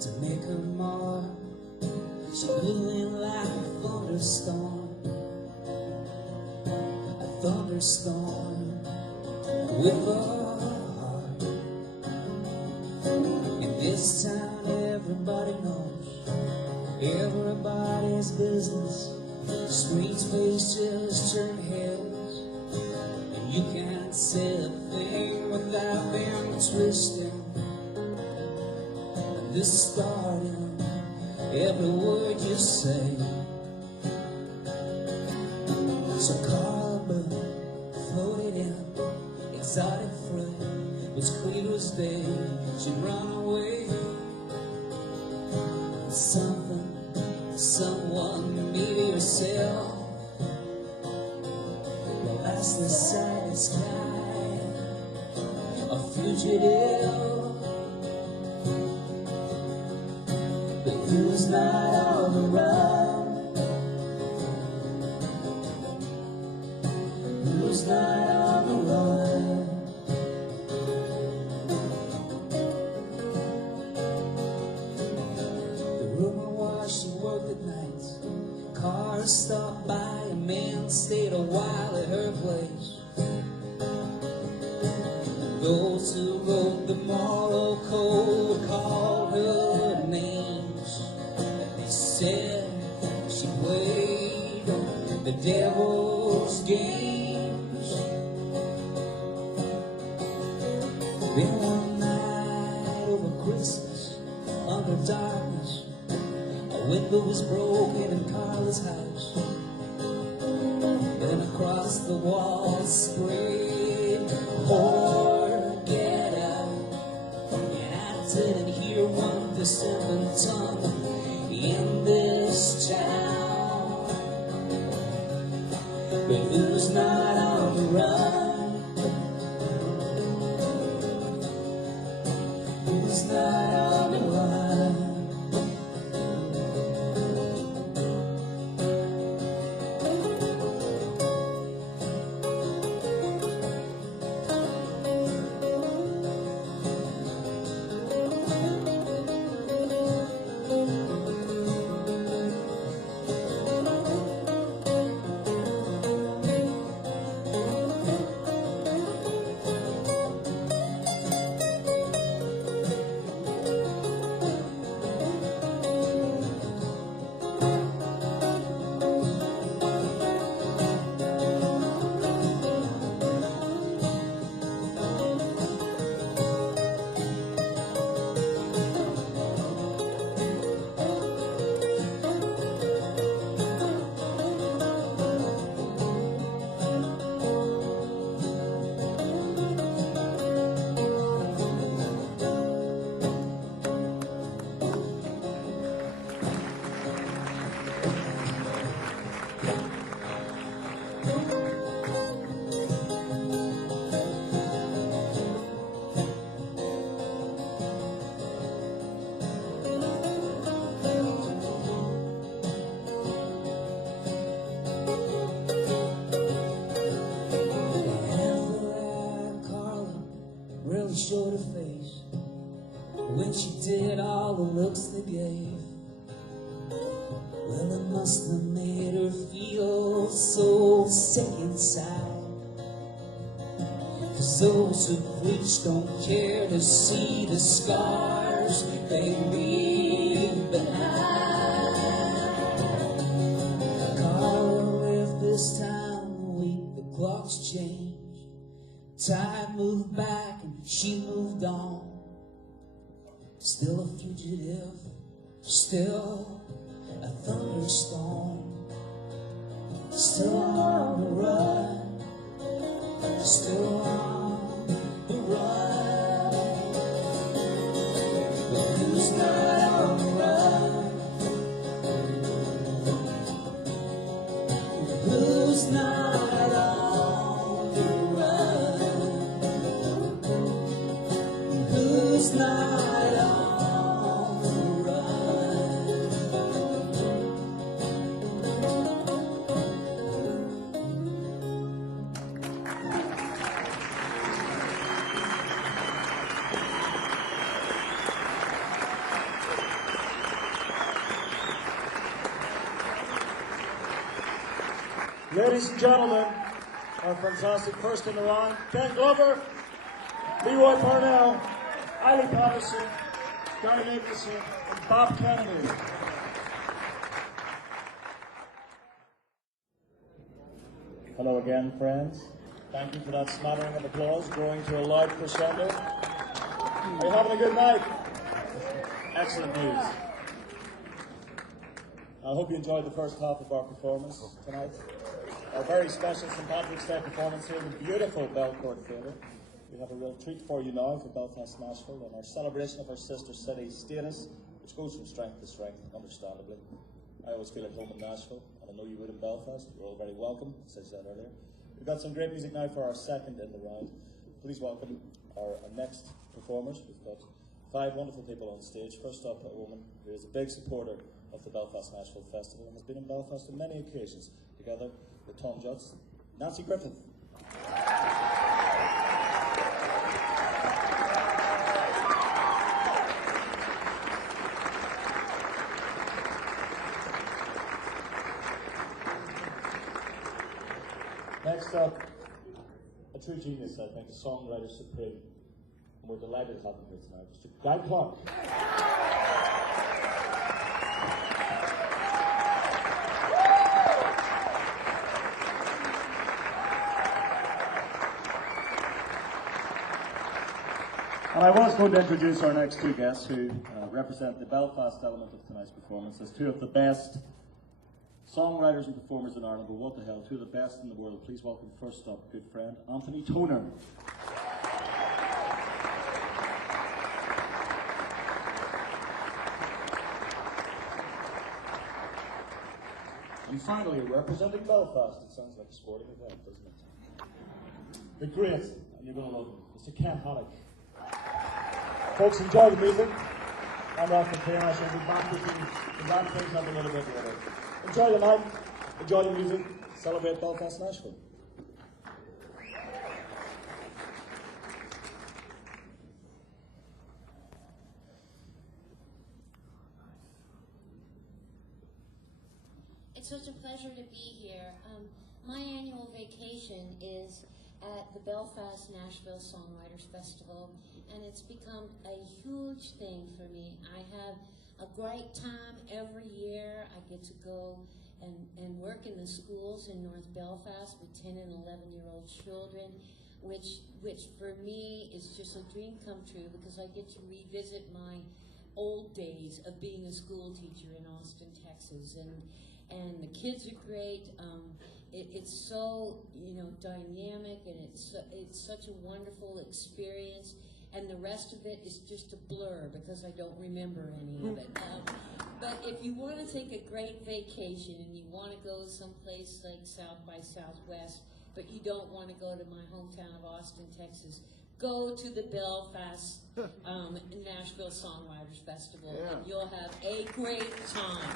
to make her mark. She blew in like a thunderstorm with her heart. In this town everybody knows everybody's business. The streets faces turn heads, and you can't say a thing without them twisting and distorting every word you say. So Carla floated in exotic freight. It was clear as day she'd run away. Something, someone, maybe herself. The lastless silent sky, a fugitive. But he was not on the run. He was not on the run. The rumor was she worked at night. Cars stopped by, a man stayed a while at her place. And those who wrote the moral code called her names. They said she played the devil's games. Then one night over Christmas, under darkness, a window was broken in Carla's house. Then across the wall sprayed "Whore, get out." And I didn't hear one dissonant tongue in this town. But who's not on the run? Who's not on the run? when she did all the looks they gave. Well, it must have made her feel so sick inside. 'Cause those who preach don't care to see the scars they leave behind. Carla left this time the week the clocks changed. Time moved back and she moved on. Still a fugitive, still a thunderstorm, still on the run, still on the run. But who's not on the run? Who's not on the run? Who's not? Ladies and gentlemen, our fantastic first in the round, Ken Glover, Roy Parnell, Eilidh Patterson, Nicholson, and Bap Kennedy. Hello again, friends. Thank you for that smattering of applause, growing to a loud crescendo. Are you having a good night? Excellent news. I hope you enjoyed the first half of our performance tonight. Our very special St. Patrick's Day performance here in the beautiful Belcourt Theatre. We have a real treat for you now for Belfast-Nashville and our celebration of our sister city status, which goes from strength to strength, understandably. I always feel at home in Nashville, and I know you would in Belfast. You're all very welcome, as I said earlier. We've got some great music now for our second in the round. Please welcome our next performers. We've got 5 wonderful people on stage. First up, a woman who is a big supporter of the Belfast-Nashville Festival and has been in Belfast on many occasions, together with Tom Jutz, Nanci Griffith. Next up, a true genius, I think, a songwriter supreme, and we're delighted to have him here tonight, Mr. Guy Clark. And I was going to introduce our next 2 guests who represent the Belfast element of tonight's performance as 2 of the best songwriters and performers in Ireland, but what the hell, 2 of the best in the world. Please welcome first up, good friend, Anthony Toner. And finally, representing Belfast, it sounds like a sporting event, doesn't it? The great, and you're going to love him, Mr. Haddock. Folks, enjoy the music. I'm Roy Parnell. I shall be back with you to wrap things up a little bit later. Enjoy the night, enjoy the music, celebrate Belfast-Nashville. It's such a pleasure to be here. My annual vacation is at the Belfast-Nashville Songwriters Festival, and it's become a huge thing for me. I have a great time every year. I get to go and work in the schools in North Belfast with 10 and 11-year-old children, which for me is just a dream come true because I get to revisit my old days of being a school teacher in Austin, Texas, and the kids are great. It's so dynamic, and it's such a wonderful experience. And the rest of it is just a blur because I don't remember any of it. But if you want to take a great vacation and you want to go someplace like South by Southwest, but you don't want to go to my hometown of Austin, Texas, go to the Belfast-Nashville Songwriters Festival, and you'll have a great time.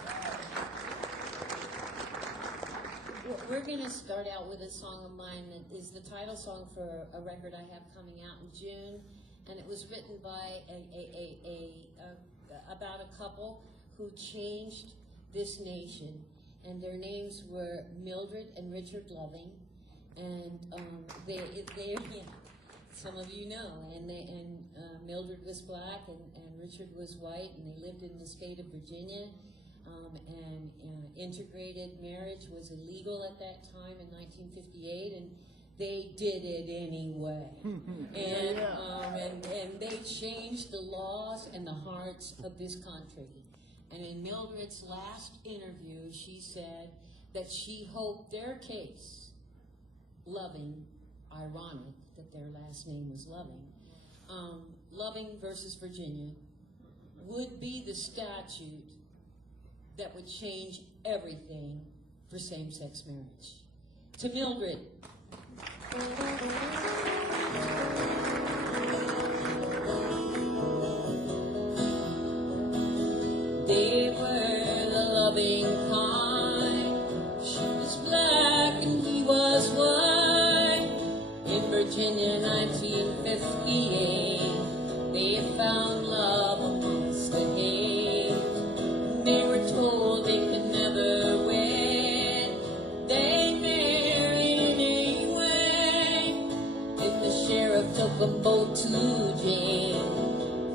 We're going to start out with a song of mine that is the title song for a record I have coming out in June. And it was written by a couple who changed this nation, and their names were Mildred and Richard Loving, and they yeah, some of you know, and Mildred was black and Richard was white, and they lived in the state of Virginia, and integrated marriage was illegal at that time in 1958, and they did it anyway. And they changed the laws and the hearts of this country. And in Mildred's last interview, she said that she hoped their case, Loving, ironic that their last name was Loving, Loving versus Virginia, would be the statute that would change everything for same-sex marriage. To Mildred. They were the loving kind. She was black and he was white. In Virginia, 1958, they found love amongst the hay. They were told they could never wed. They married anyway. And the sheriff took them both to jail,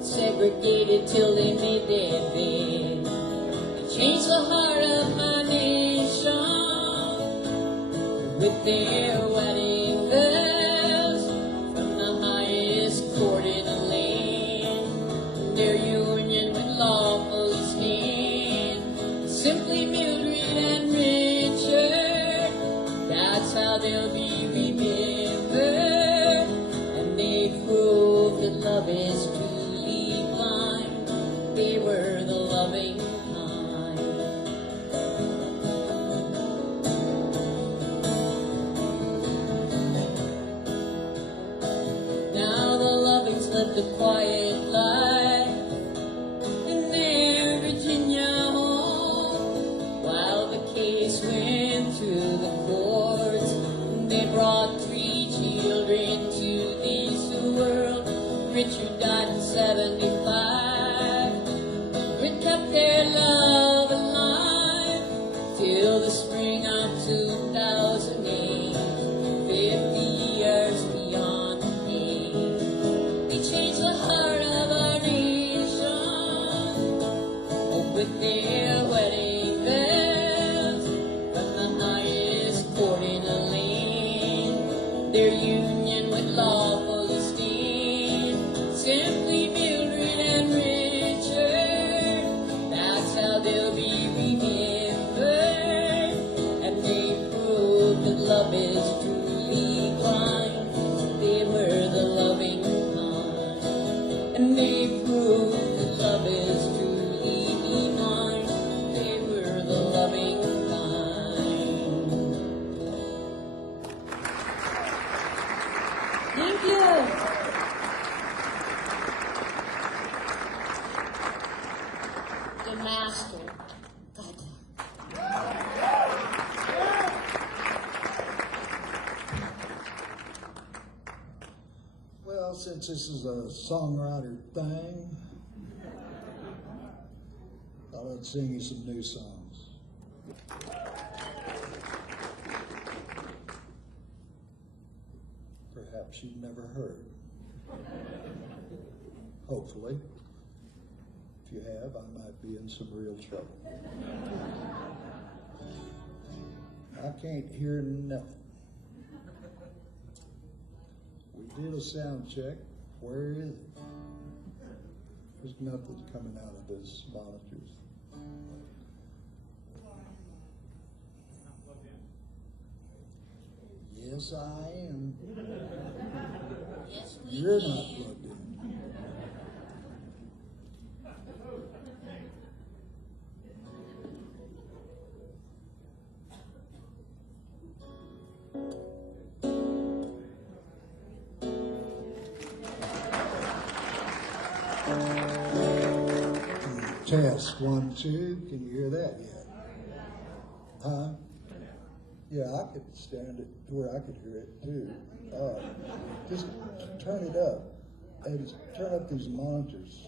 segregated till they made their bed. They changed the heart of my nation with their wedding bells from the highest court in the land. Their union would lawfully stand. Simply Mildred and Richard, that's how they'll be remembered. And they proved that love is truly blind. They were the loving kind. Now the Lovings lived a quiet life in their Virginia home. While the case went through the courts, they brought 3 children to this world. Richard died in 75. It kept their love alive till the spring of 2008. 50 years beyond the day, they changed the heart of our nation with their wedding bells from the highest court in the land. Their union would lawfully stand. Simply Mildred and Richard, that's how they'll be remembered. And they proved that love is truly blind. They were the loving kind. And they proved that love is truly blind. They were the loving kind. Thank you. The master. God. Well, since this is a songwriter thing, I'll sing you some new songs. Perhaps you've never heard. Hopefully. If you have, I might be in some real trouble. I can't hear nothing. We did a sound check. Where is it? There's nothing coming out of those monitors. Yes, I am. Yes, we You're can. not plugged in. Test 1, 2. Can you hear that yet? Huh? Yeah, I could stand it to where I could hear it too. Just turn it up and turn up these monitors.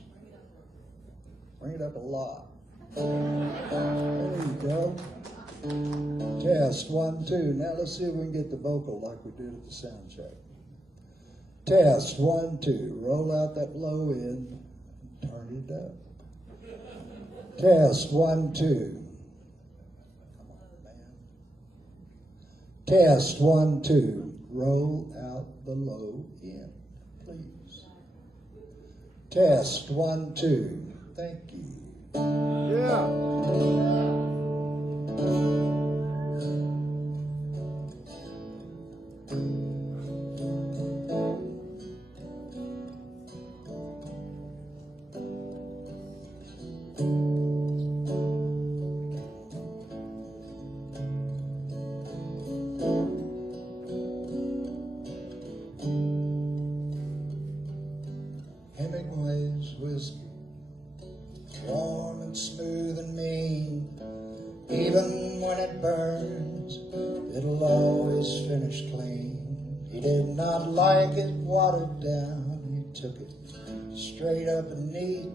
Bring it up a lot. There you go. Test, 1, 2. Now let's see if we can get the vocal like we did at the sound check. Test, 1, 2. Roll out that low end. Turn it up. Test, 1, 2. Come on, man. Test, 1, 2. Roll out the low end, please. Test, 1, 2. Thank you. Yeah. Hemingway's whiskey, warm and smooth and mean. Even when it burns, it'll always finish clean. He did not like it watered down. He took it straight up and neat.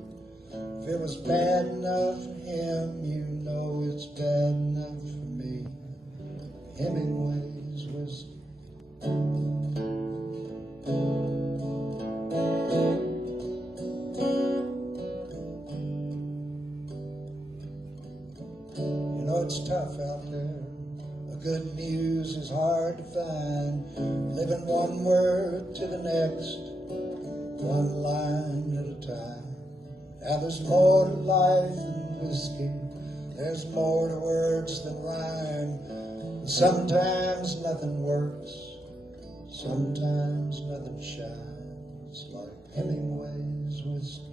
If it was bad enough for him, you know it's bad enough for me. Hemingway's whiskey. You know it's tough out there. The good news is hard to find. Living one word to the next, one line at a time. Now there's more to life than whiskey. There's more to words than rhyme. Sometimes nothing works. Sometimes nothing shines like Hemingway's whiskey.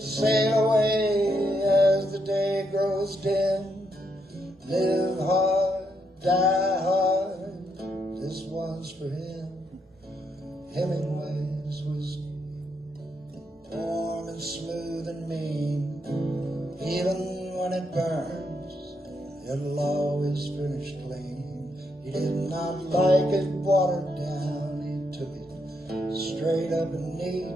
Sail away as the day grows dim. Live hard, die hard. This one's for him. Hemingway's whiskey, warm and smooth and mean. Even when it burns, it'll always finish clean. He did not like it watered down. He took it straight up and neat.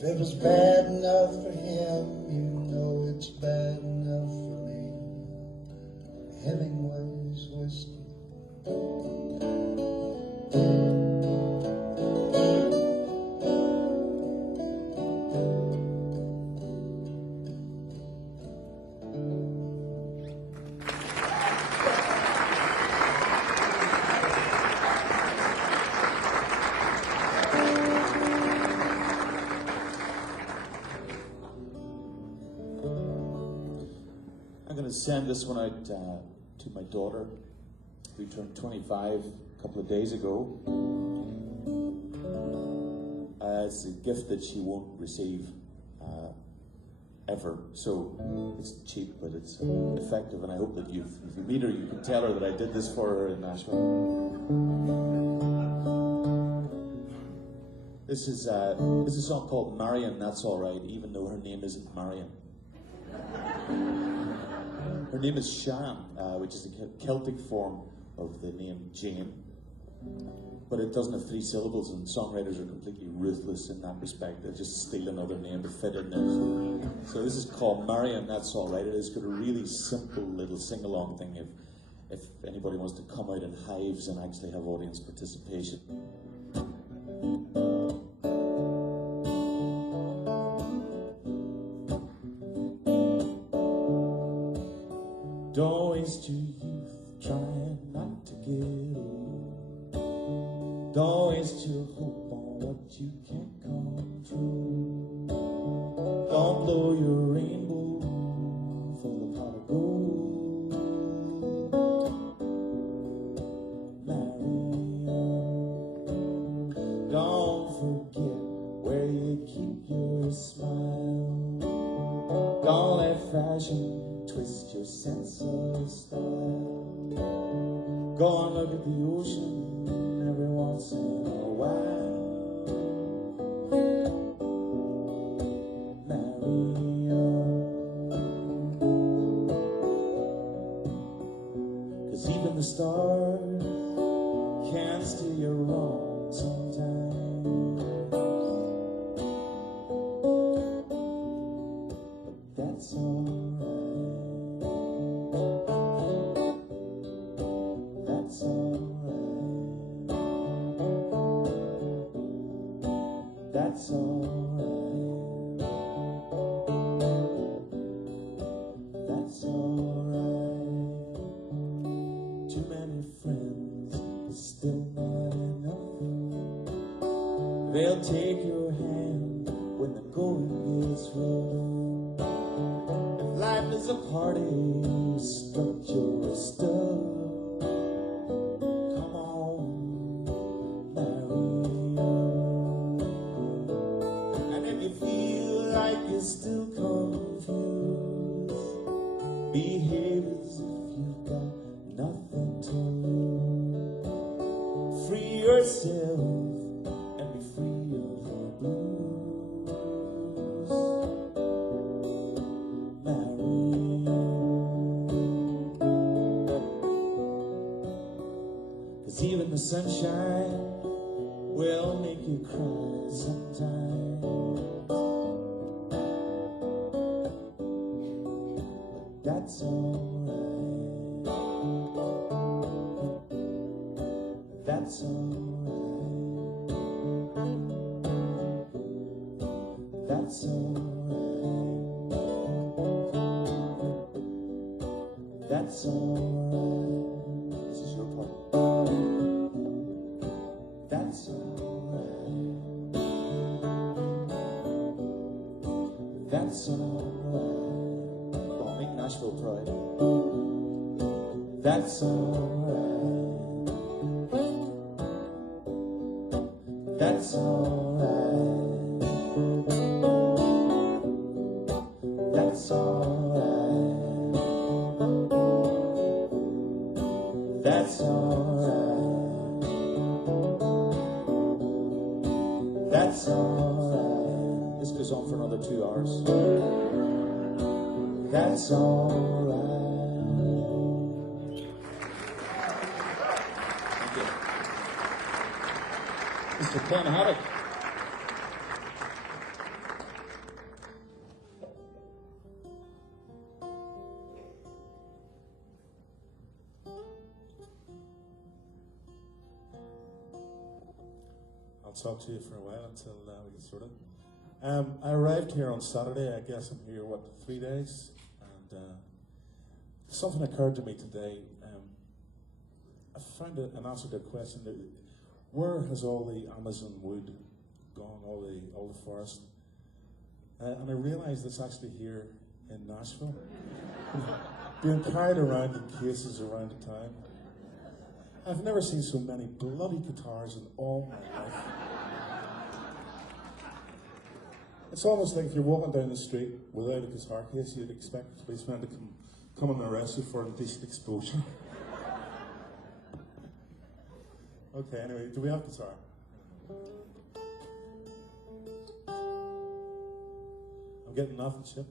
If it was bad enough for him, you know it's bad enough for me. Hemingway's whiskey. Send this one out to my daughter, who turned 25 a couple of days ago. It's a gift that she won't receive ever, so it's cheap, but it's effective, and I hope that if you meet her, you can tell her that I did this for her in Nashville. This is a song called Maryann, That's Alright, even though her name isn't Maryann. Her name is Sharon, which is a Celtic form of the name Jane, but it doesn't have 3 syllables, and songwriters are completely ruthless in that respect. They just steal another name to fit in there. So this is called Maryann, That's Alright. It has got a really simple little sing-along thing if anybody wants to come out in hives and actually have audience participation. Don't waste your youth trying not to get old. Don't waste your hope on what you can't control. Don't blow your rainbow for the pot of gold. Maryann, don't forget where you keep your smile. Don't let fashion twist your sense of style. Go and look at the ocean once in a while. Mariann, 'cause even the stars can steer you wrong sometimes. But that's alright. That's alright. That's alright. That's alright. Too many friends is still not enough. They'll take your hand when the going gets rough. If life is a party, strut your stuff. Come on, Mariann. And if you feel like you're still confused, behave as if you've got nothing to lose. Free yourself and be free of the blues. Mariann, 'cause even the sunshine will make you cry sometimes. That's alright. That's alright. That's alright. That's alright. This is your part. That's alright. That's alright. Come on, make Nashville proud. That's alright. That's alright. That's alright. That's alright. That's alright. This goes on for another 2 hours. That's alright. Mr. Ken Haddock. I'll talk to you for a while until we get sorted. I arrived here on Saturday. I guess I'm here, 3 days? And something occurred to me today. I found an answer to a question. Where has all the Amazon wood gone, all the forest? And I realised it's actually here in Nashville, being carried around in cases around the town. I've never seen so many bloody guitars in all my life. It's almost like if you're walking down the street without a guitar case, you'd expect the policeman to come and arrest you for indecent exposure. Okay, anyway, do we have guitar? I'm getting nothing, Chip.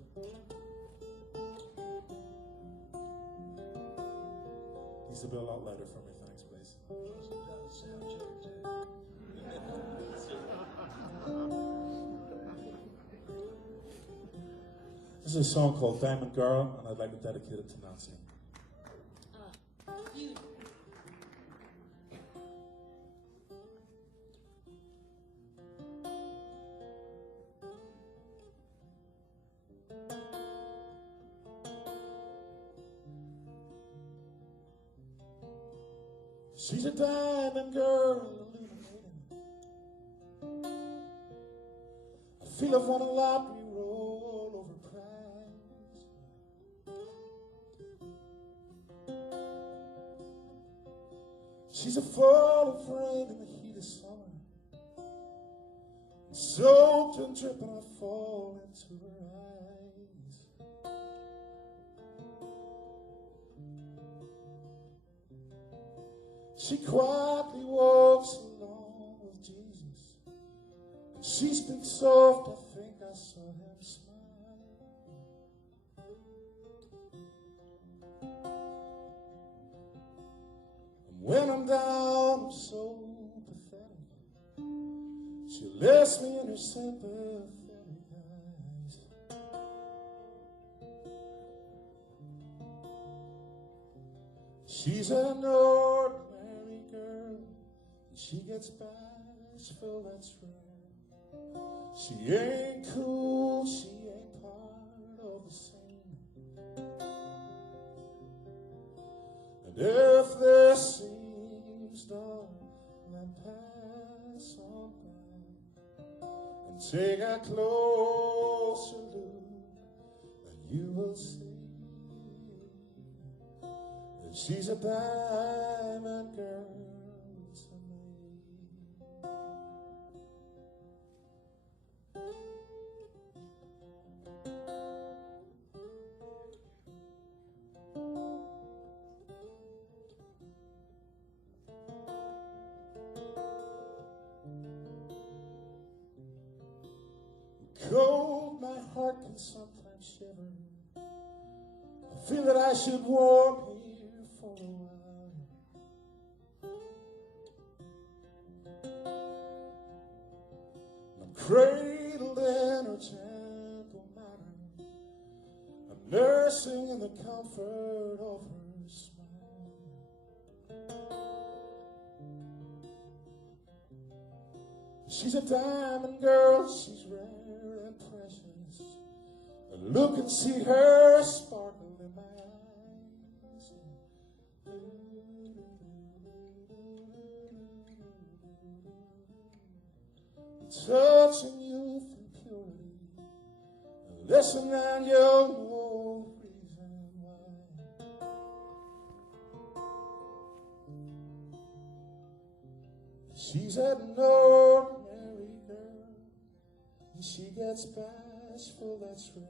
Needs to be a lot louder for me, thanks, please. This is a song called Diamond Girl, and I'd like to dedicate it to Nanci. Beautiful. She's a diamond girl, illuminating. I feel I've won a lottery roll over prize. She's a fall of rain in the heat of summer, soaked and dripping, I fall into her eyes. She quietly walks along She speaks soft, I think I saw him smile. And when I'm down, I'm so pathetic. She lifts me in her sympathetic eyes. She's an ordinary girl, and she gets bashful, that's rare. She ain't cool, she ain't part of the scene. And if this seems dull, then pass on by and take a closer look, and you will see that she's a diamond girl to me. Cold, my heart can sometimes shiver. I feel that I should warm here for a while. I'm cradled in her gentle manner. I'm nursing in the comfort of her smile. She's a diamond girl, she's rare and precious. And look and see her sparkle in my eyes. Touching youth and purity. Listen and you'll know reason why. She's an ordinary girl, and she gets bashful, that's rare.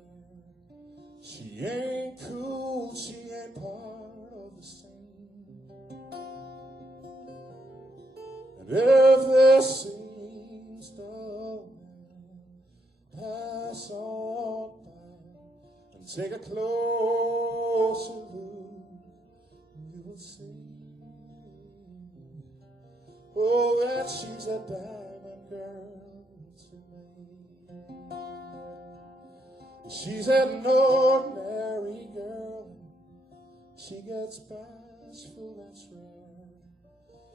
She ain't cool, she ain't part of the scene. And if this seems dull, pass on by and take a closer look, and you will see, oh, that she's a diamond girl to me. She's an ordinary girl, she gets bashful, that's rare.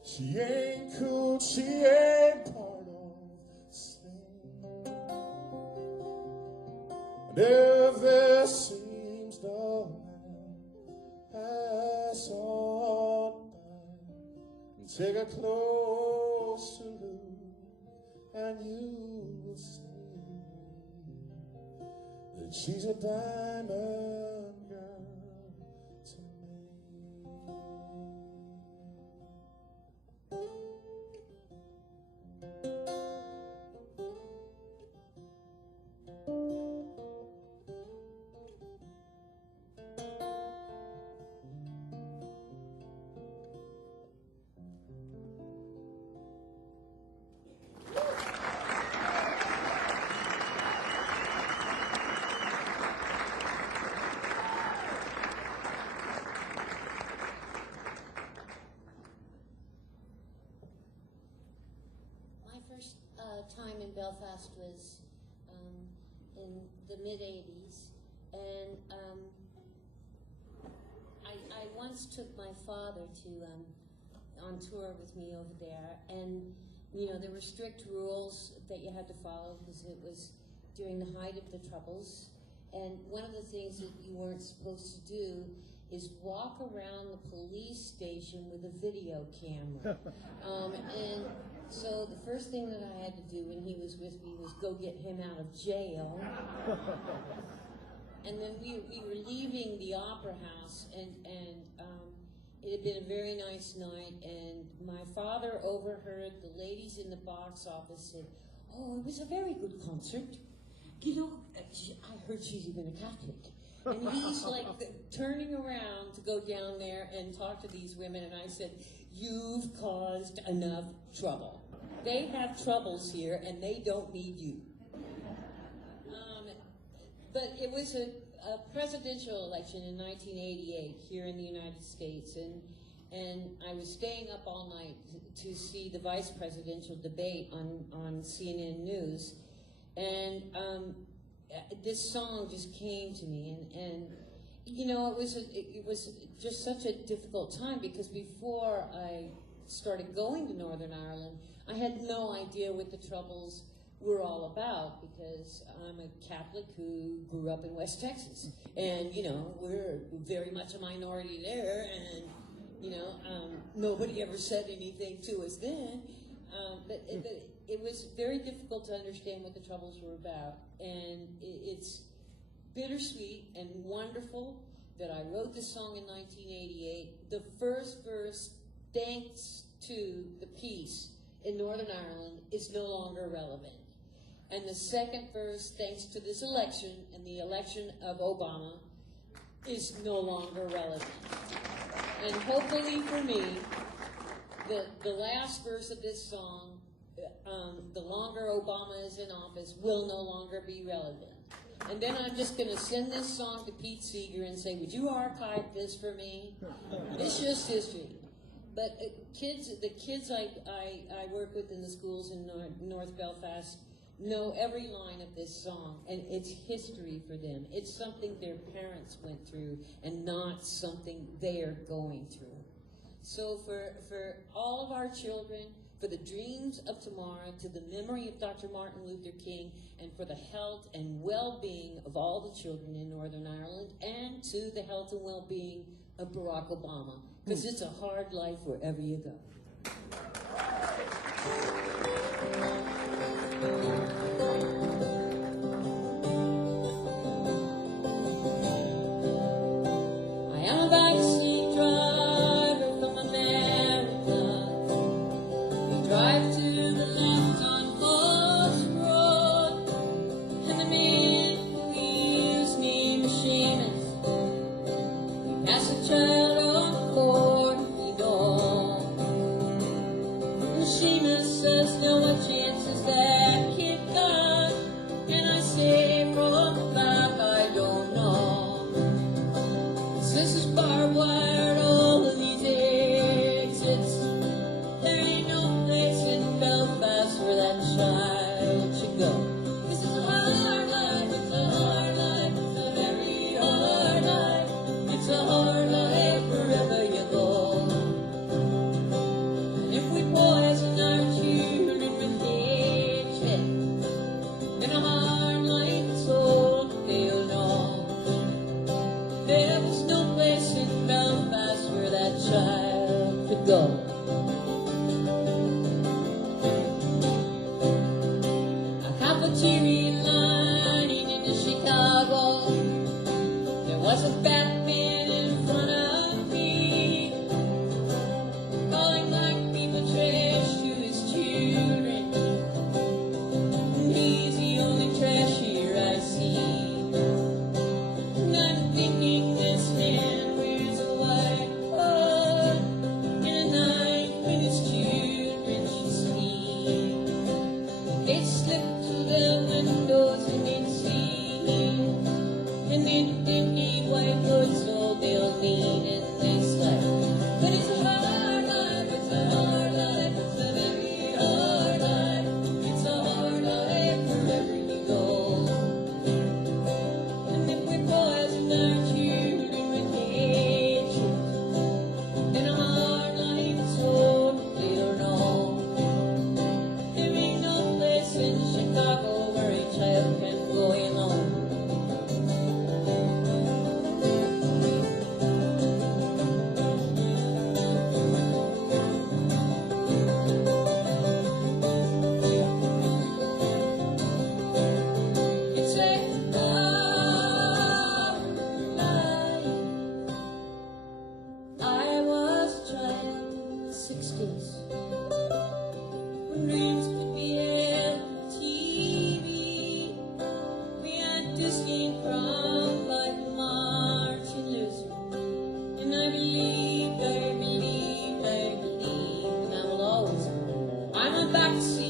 She ain't cool, she ain't part of the scene. And if this seems dull, pass on by and take a closer look, and you will see that she's a diamond girl to me. Time in Belfast was in the mid-'80s, and I once took my father to on tour with me over there, and you know there were strict rules that you had to follow because it was during the height of the Troubles, and one of the things that you weren't supposed to do is walk around the police station with a video camera. And so the first thing that I had to do when he was with me was go get him out of jail. And then we were leaving the Opera House, and it had been a very nice night, and my father overheard the ladies in the box office said, "Oh, it was a very good concert. You know, I heard she's even a Catholic." And he's like turning around to go down there and talk to these women, and I said, "You've caused enough trouble." they have troubles here, and they don't need you. But it was a presidential election in 1988 here in the United States, and I was staying up all night to see the vice presidential debate on CNN News, and this song just came to me, and you know, it was just such a difficult time, because before I started going to Northern Ireland, I had no idea what the Troubles were all about, because I'm a Catholic who grew up in West Texas, and you know, we're very much a minority there, and you know, nobody ever said anything to us then, but it was very difficult to understand what the Troubles were about, and it's bittersweet and wonderful that I wrote this song in 1988. The first verse, thanks to the peace in Northern Ireland, is no longer relevant. And the second verse, thanks to this election and the election of Obama, is no longer relevant. And hopefully for me, the last verse of this song, the longer Obama is in office, will no longer be relevant. And then I'm just going to send this song to Pete Seeger and say, would you archive this for me? It's just history. But the kids I work with in the schools in North Belfast know every line of this song, and it's history for them. It's something their parents went through and not something they're going through. So for all of our children, for the dreams of tomorrow, to the memory of Dr. Martin Luther King, and for the health and well-being of all the children in Northern Ireland, and to the health and well-being of Barack Obama, because it's a hard life wherever you go. I am a backseat driver from America. We drive to the left on Forest Road, and the man who wheels name is Seamus. We pass a child on the corridor, and Seamus says, "No, what chances that kid got?" And I say from the back, I don't know. 'Cause this is barbed wire, all of these exits. There ain't no place in Belfast where that child should go. This is a hard life, it's a hard life, it's a very hard life. It's a hard life wherever you go. And if we poison our children with hatred, then a hard life is all they'll know. There was no place in Belfast where that child could go. A cafeteria lining into Chicago, there was a Batman in front of me, calling black people trash to his children, and he's the only trash here I see. And I'm thinking this man wears a white coat in a night when his children should sleep. They slip through the windows and they'd see him, and they'd empty white goods all they'll need, and they slept. But it's a hard life, it's a hard life, it's a very hard life. It's a hard life wherever you go. And if we poison our children with hatred, then a hard life is all they'll know. There ain't no place in Chicago where a child can go alone. It's a hard life. I was a child in the 60s, when dreams could be held on TV. We had Disney from like Martin Luther, and I believed, and I will always. I'm a backseat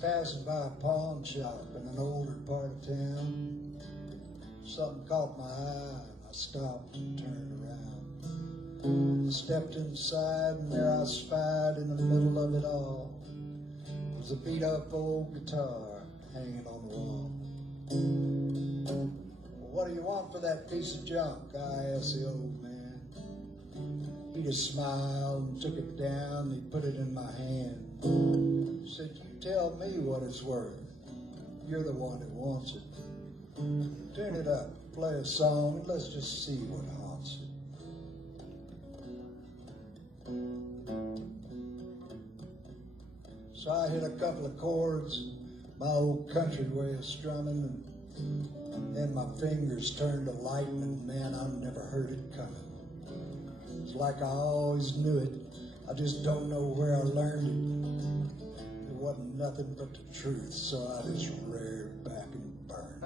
passing by a pawn shop in an older part of town. Something caught my eye, and I stopped and turned around. I stepped inside, and there I spied in the middle of it all was a beat-up old guitar hanging on the wall. Well, what do you want for that piece of junk? I asked the old man. He just smiled and took it down, and he put it in my hand. He said, you tell me what it's worth. You're the one who wants it. Turn it up, play a song, and let's just see what haunts it. So I hit a couple of chords, my old country way of strumming, and then my fingers turned to lightning. Man, I never heard it coming. It's like I always knew it. I just don't know where I learned it. It wasn't nothing but the truth, so I just reared back and burned.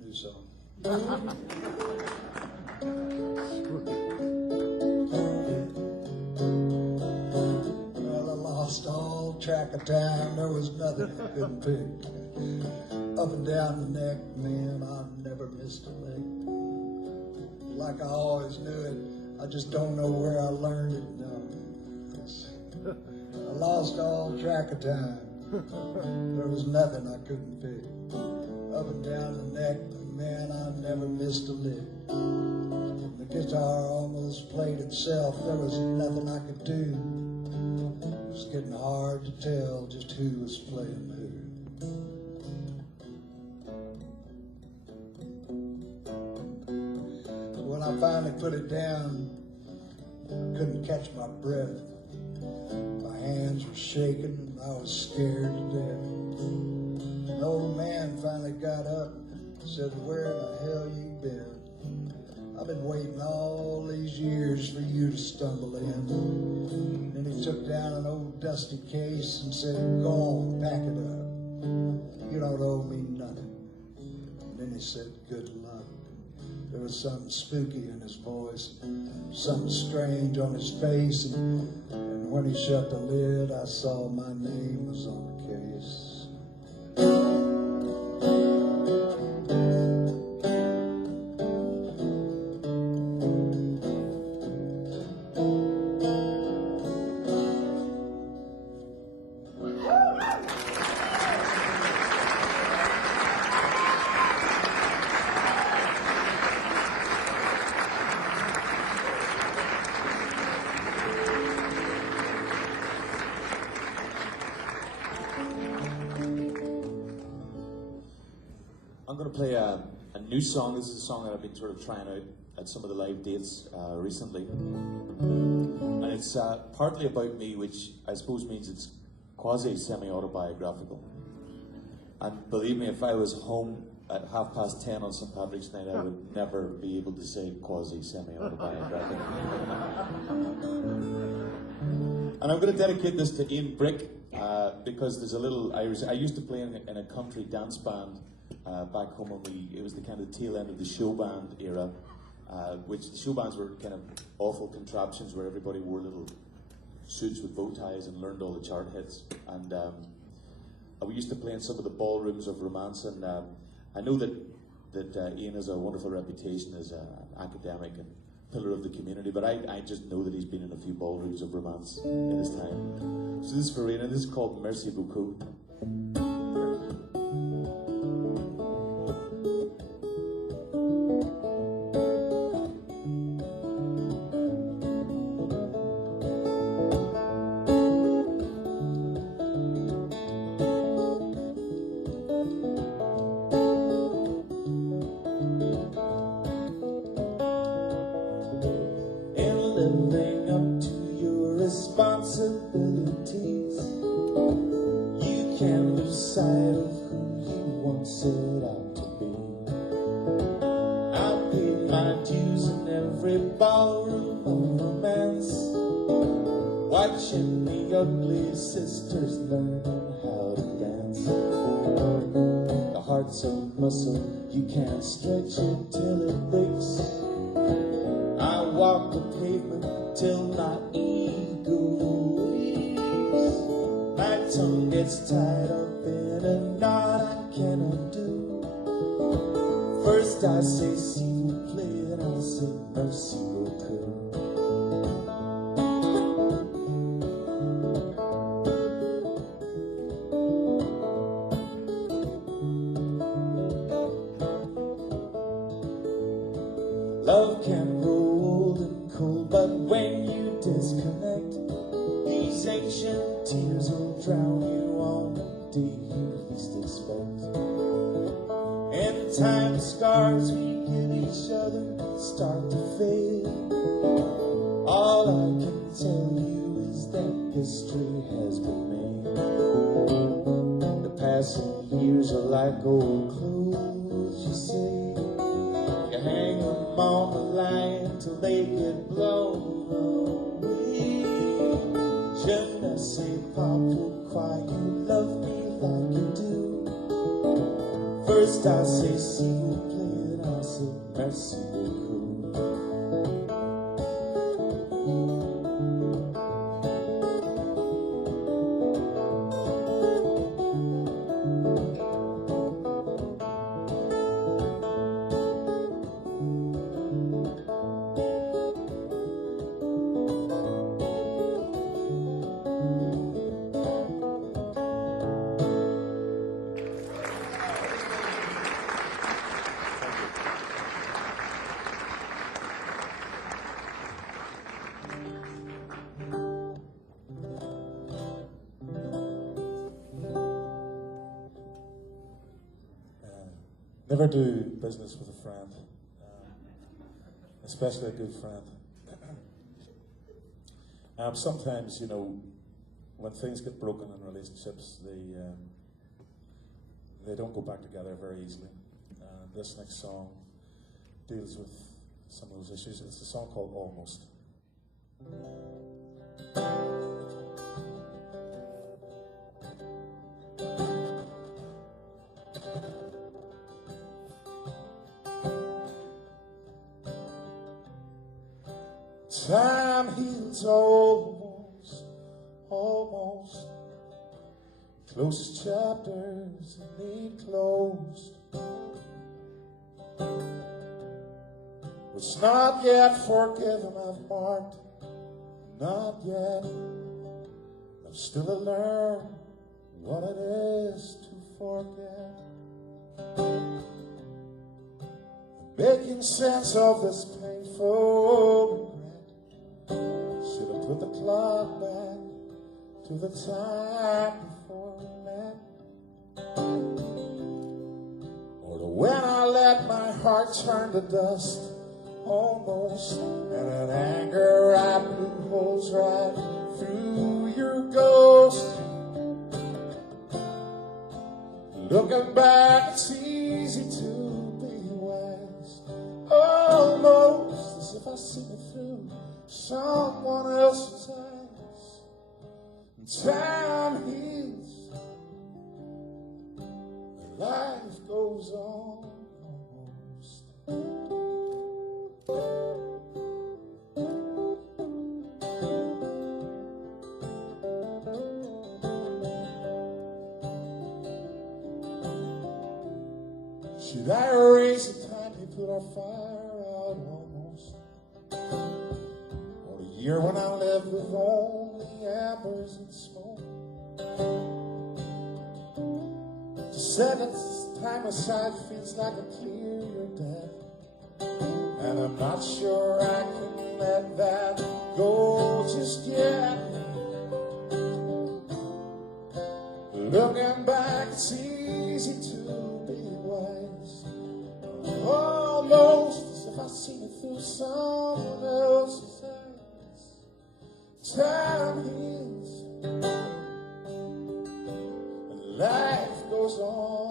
New song. Well, I lost all track of time. There was nothing I couldn't pick. Up and down the neck, man, I never missed a lick. Like I always knew it, I just don't know where I learned it. No. I lost all track of time. There was nothing I couldn't pick. Up and down the neck, man, I never missed a lick. The guitar almost played itself. There was nothing I could do. It was getting hard to tell just who was playing who. When I finally put it down, I couldn't catch my breath. My hands were shaking, and I was scared to death. The old man finally got up and said, where in the hell you been? I've been waiting all these years for you to stumble in. And he took down an old dusty case and said, go on, pack it up. You don't owe me nothing. And then he said, good luck. There was something spooky in his voice, something strange on his face, and when he shut the lid, I saw my name was on the case. I'm going to play a new song. This is a song that I've been sort of trying out at some of the live dates recently. And it's partly about me, which I suppose means it's quasi-semi-autobiographical. And believe me, if I was home at 10:30 on St. Patrick's Night, I would never be able to say quasi-semi-autobiographical. And I'm going to dedicate this to Ian Brick, because there's a little Irish. I used to play in a country dance band back home, and it was the kind of tail end of the show band era, which the show bands were kind of awful contraptions where everybody wore little suits with bow ties and learned all the chart hits. And we used to play in some of the ballrooms of romance, and I know that Ian has a wonderful reputation as an academic and pillar of the community, but I just know that he's been in a few ballrooms of romance in his time. So this is for Ian, and this is called Merci Beaucoup. Living up to your responsibilities, you can lose sight of who you once set out to be. I paid my dues in every ballroom of romance, watching the ugly sisters learning how to dance. The heart's a muscle, you can't stretch it till it breaks. I walk the pavement till my ego leaves. My tongue gets tied up in a knot I cannot do. First I say s'il vous plaît, then I say merci beaucoup. Love can grow old and cold, but when you disconnect, these ancient tears will drown you on the day you least expect. In time, the scars we give each other start to fade. All I can tell you is that history has been made. The passing years are like old clothes, you say. You hang them on the line till they get blown away. Je ne sais pas pourquoi you love me like you do. First I say s'il vous plaît, then I say merci beaucoup. Never do business with a friend, especially a good friend. Sometimes, you know, when things get broken in relationships, they don't go back together very easily. This next song deals with some of those issues. It's a song called Almost. Time heals almost, almost. Closed chapters need closed. It's not yet forgiven, I've marked, not yet. I've still to learn what it is to forget. Making sense of this painful should have put the clock back to the time before we met. Or to when I let my heart turn to dust, almost. And in anger I blew holes right through your ghost. Looking back, it's easy to be wise. Almost as if I see it through someone else's eyes. And time heals, and life goes on. Should I erase the time we put our fire out almost? Or the year when I lived with only embers and smoke? To set its time aside feels like a clear death, and I'm not sure I can let that go just yet. Looking back, it's easy to be wise. Almost as if I seen it through someone else's eyes. Time heals, and life goes on.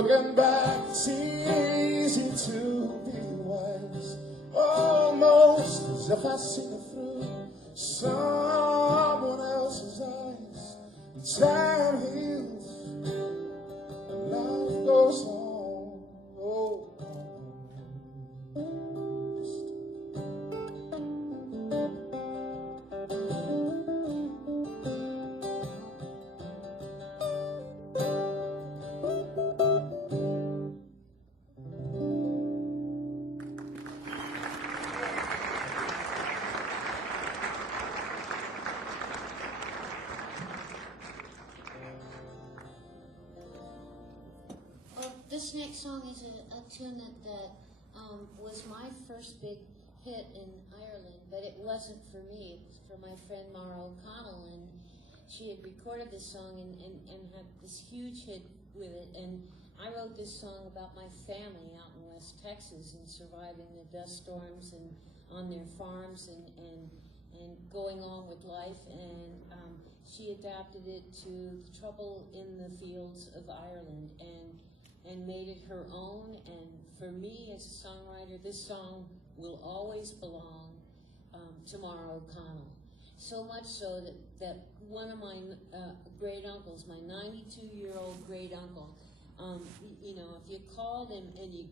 Looking back, it's easy to be wise, almost as if I seen it through someone else's eyes. Time heals, and life goes on. Oh. This next song is a tune that was my first big hit in Ireland, but it wasn't for me. It was for my friend Mara O'Connell, and she had recorded this song and had this huge hit with it. And I wrote this song about my family out in West Texas and surviving the dust storms and on their farms and going on with life. And she adapted it to the trouble in the fields of Ireland and made it her own. And for me as a songwriter, this song will always belong to Mara O'Connell. So much so that one of my great uncles, my 92-year-old great uncle, you know, if you called him and you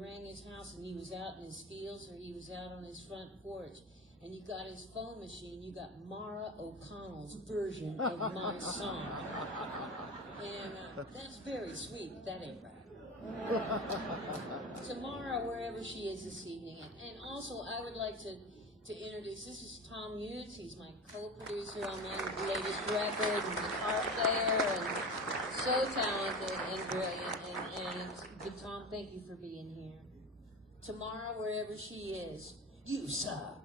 rang his house and he was out in his fields or he was out on his front porch and you got his phone machine, you got Mara O'Connell's version of my song. And that's very sweet, but that ain't right. Tomorrow, wherever she is this evening. And also, I would like to introduce, this is Tom Hughes. He's my co-producer on my latest record and guitar player and so talented and brilliant. And Tom, thank you for being here. Tomorrow, wherever she is, you suck.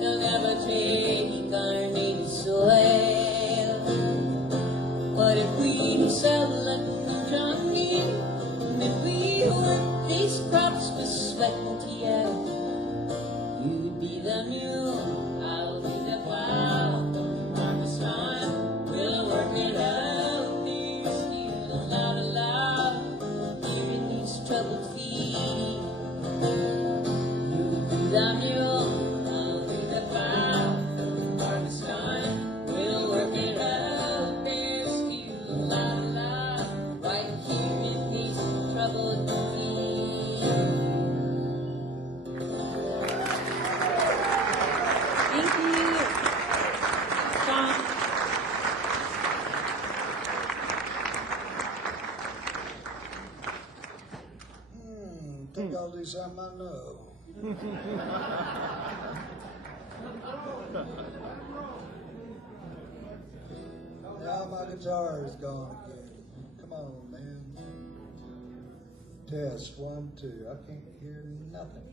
They'll never take our names sweating tears. You'd be the mule, I'll be the plow. Harvest time, we'll work it out. Be still, not allowed. Here in these troubled feet. You'll be the mule, I'll be the plow. Harvest time, we'll work it out. Be still, not allowed. Right here in these troubled feet. Think I'll do something I know. Now my guitar is gone again. Come on, man. Test 1, 2. I can't hear nothing.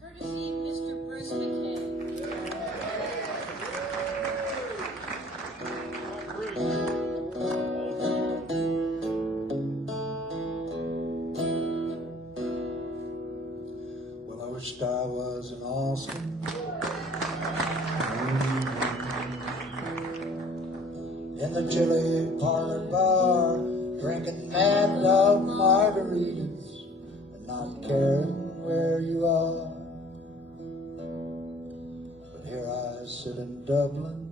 Courtesy Mr. Bruce McKay. Well, I wished I was in Austin. In the chili parlor bar, drinking mad dog margaritas and not caring where you are. But here I sit in Dublin,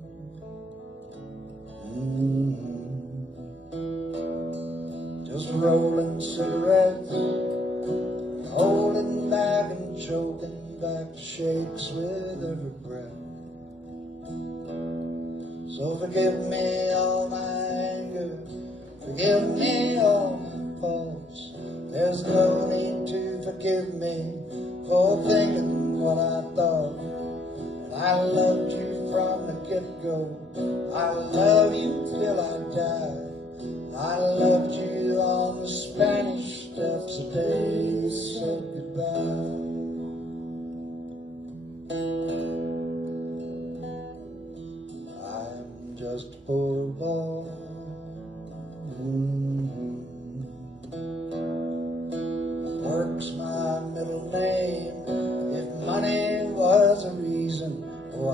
just rolling cigarettes, holding back and choking back shakes with every breath. So forgive me all my anger, forgive me all my faults. There's no need to forgive me for thinking what I thought. And I loved you from the get-go, I love you till I die. I loved you on the Spanish steps the day you said goodbye. I'm just a poor boy, work's my middle name. If money was a reason, oh, I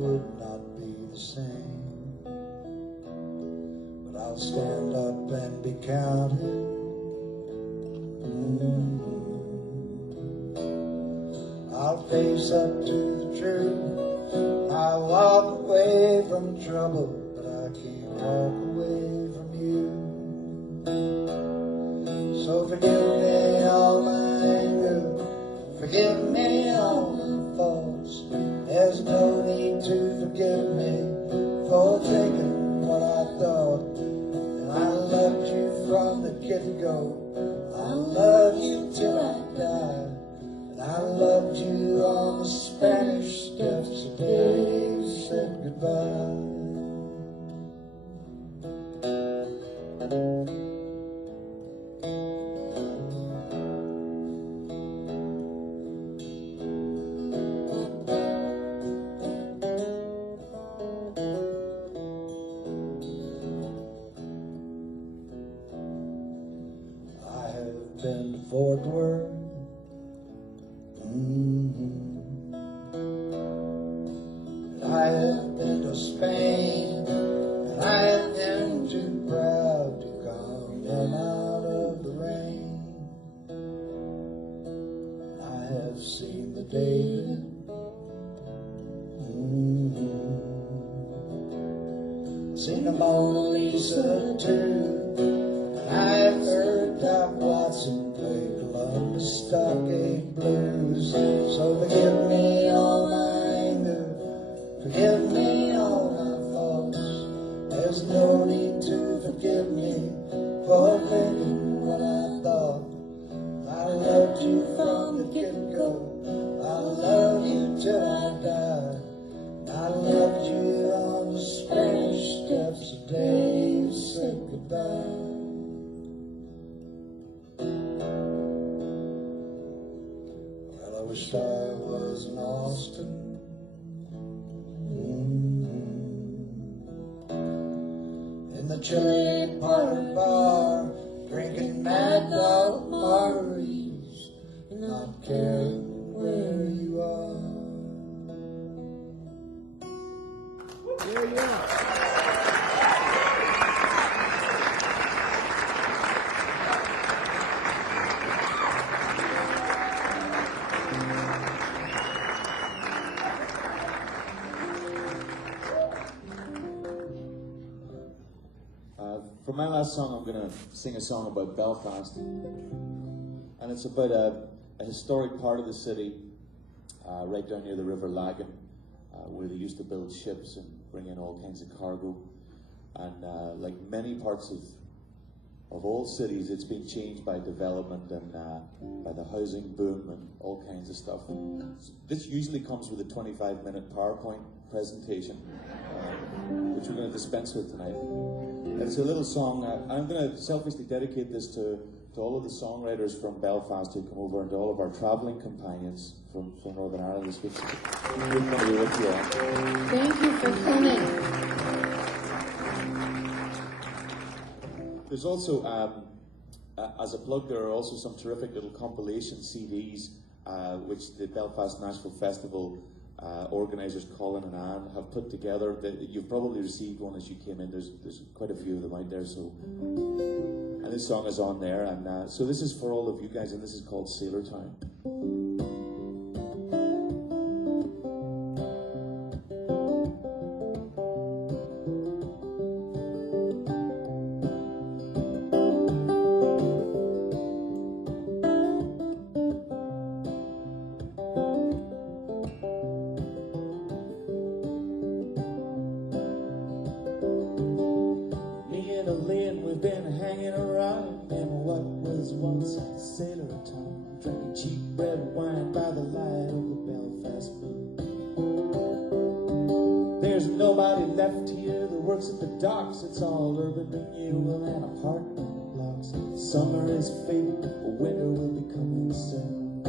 would not be the same. But I'll stand up and be counted. I'll face up to the truth. I walk away from trouble, but I can't walk away from you. So forgive me all my anger, forgive me all my faults. There's no need to forgive me for taking what I thought. And I loved you from the get-go, I love you till I die. And I loved you on the Spanish steps the day you said goodbye. Been to Fort Worth, and I have been to Spain, and I have been too proud to come in out of the rain. I have seen the David, seen the Mona Lisa too, and I have heard Doc Watson play Columbus Stockade Blues. So forgive me all my anger, forgive me all my faults. There's no need to forgive me for thinking what I thought. I loved you from the get-go, I love you till I die. I loved you on the Spanish steps the day you said goodbye. Well, I wished I in the chilly parlor bar, drinking mad dog margaritas, not caring where you are. For my last song, I'm going to sing a song about Belfast. And it's about a historic part of the city, right down near the River Lagan, where they used to build ships and bring in all kinds of cargo. And like many parts of all cities, it's been changed by development and by the housing boom and all kinds of stuff. This usually comes with a 25-minute PowerPoint presentation, which we're going to dispense with tonight. It's a little song. I'm going to selfishly dedicate this to all of the songwriters from Belfast who come over and to all of our travelling companions from Northern Ireland this week. Good to be with you all. Thank you for coming. There's also, as a plug, there are also some terrific little compilation CDs which the Belfast-Nashville Festival organisers Colin and Anne have put together. You've probably received one as you came in. There's quite a few of them out there. So, and this song is on there. And so this is for all of you guys, and this is called Sailor Town. It's all urban renewal and apartment blocks. Summer is fading, winter will be coming soon.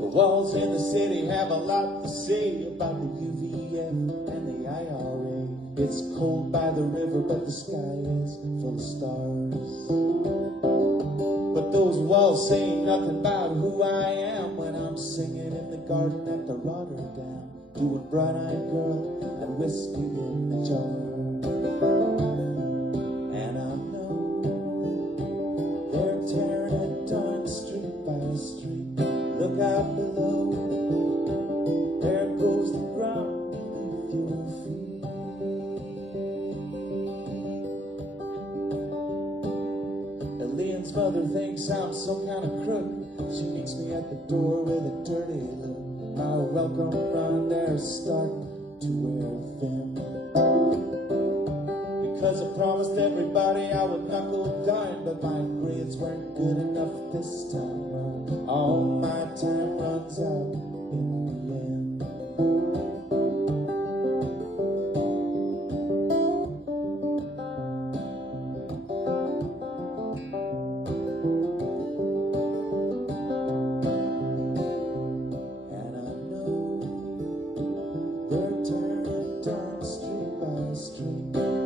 The walls in the city have a lot to say about the UVF and the IRA. It's cold by the river, but the sky is full of stars. But those walls say nothing about who I am when I'm singing in the garden at the Rotterdam, doing Bright-Eyed Girl and whiskey in the jar. And I know they're tearing it down street by street. Look out below, there goes the ground beneath your feet. Elaine's mother thinks I'm some kind of crook. She meets me at the door with a dirty look. My welcome round there is starting to wear thin, because I promised everybody I would knuckle down, but my grades weren't good enough this time round. All my time runs out in the end.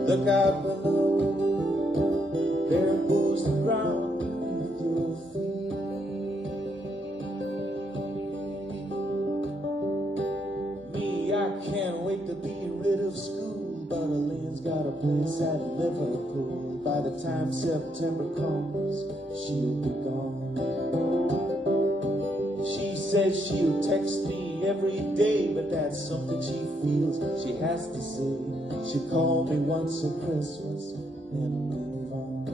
Look out below, there goes the ground beneath your feet. Me, I can't wait to be rid of school, but Elaine's got a place at Liverpool. By the time September comes, she'll be gone. She says she'll text me every day, but that's something she feels she has to say. She'll call me once at Christmas and move on.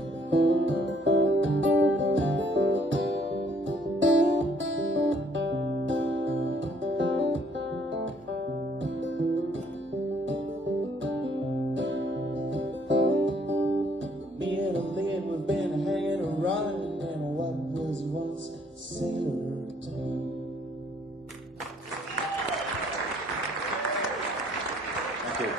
Me and Elaine, we've been hanging around in what was once Sailor Town. Thank you.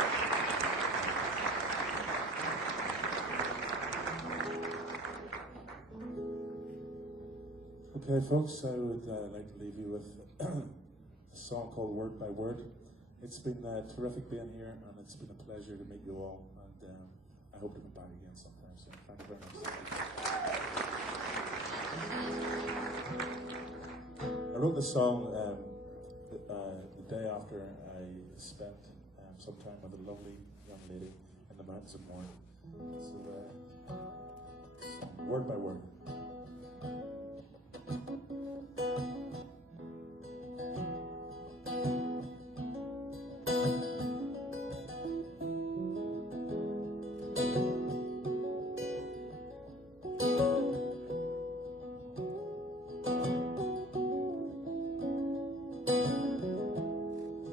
Okay, folks, I would like to leave you with a song called Word by Word. It's been terrific being here, and it's been a pleasure to meet you all, and I hope to be back again sometime soon. Thank you very much. I wrote this song the day after I spent some time with a lovely young lady in the mountains of Mourne. So, word by word.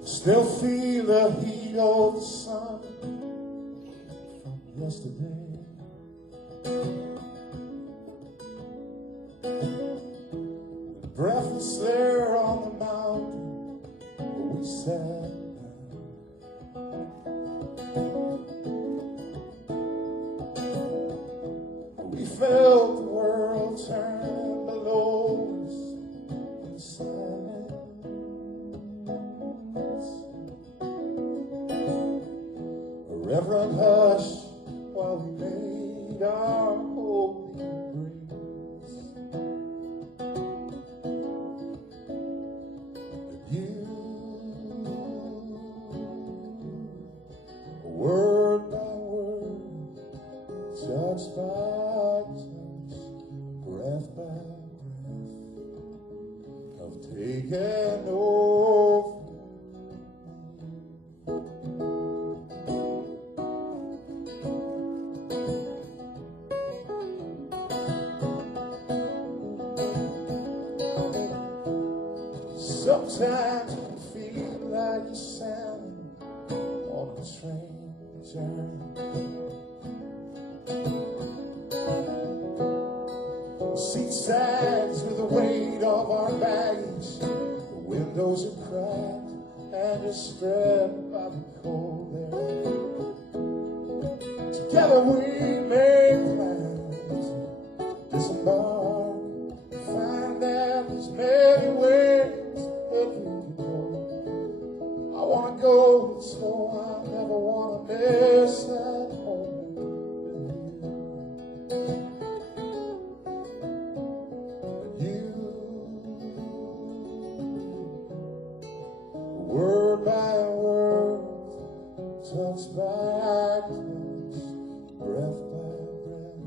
Still feel the heat of the sun from yesterday. The breathless there on the mountain where we sat down. We felt the world turn below us in silence. Reverent hush while we made our holy embrace. And you, word by word, touch by touch, breath by breath, have taken over. Sometimes you feel like you're sailing on a train journey. Seat sags with the weight of our baggage. The windows are cracked and you're strapped by the cold air. Together we make plans, disembark, find out there's many ways. I wanna go slow, I never wanna miss that moment with you. Word by word, touch by touch, breath by breath,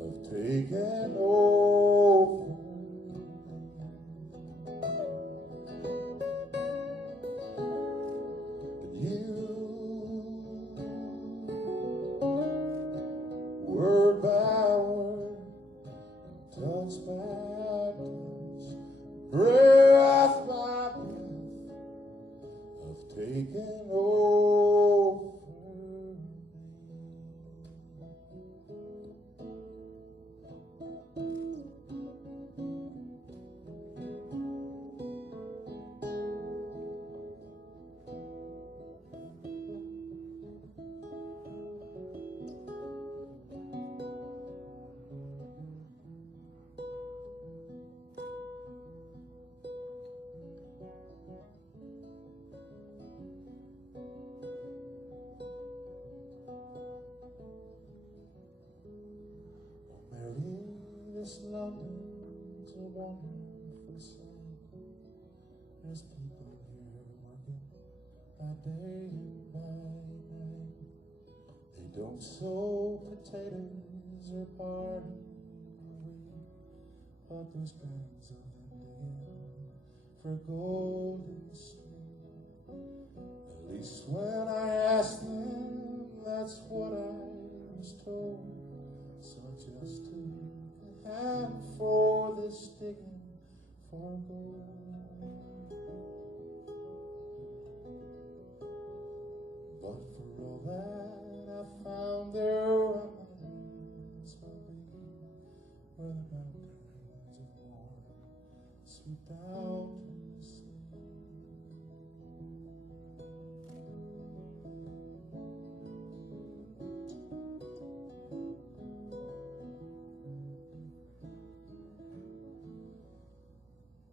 have taken over. Word by word, touch by touch, breath by breath, have taken over This London's a wonderful sight. There's people here working by day and by night. They don't sow potatoes or barley or wheat, but there's bands of them digging for gold in the street. At least when I asked them, that's what I was told. So just to and for this digging for gold. But for all that I found there were mines will be where the mountains of Mourne sweep down to the sea.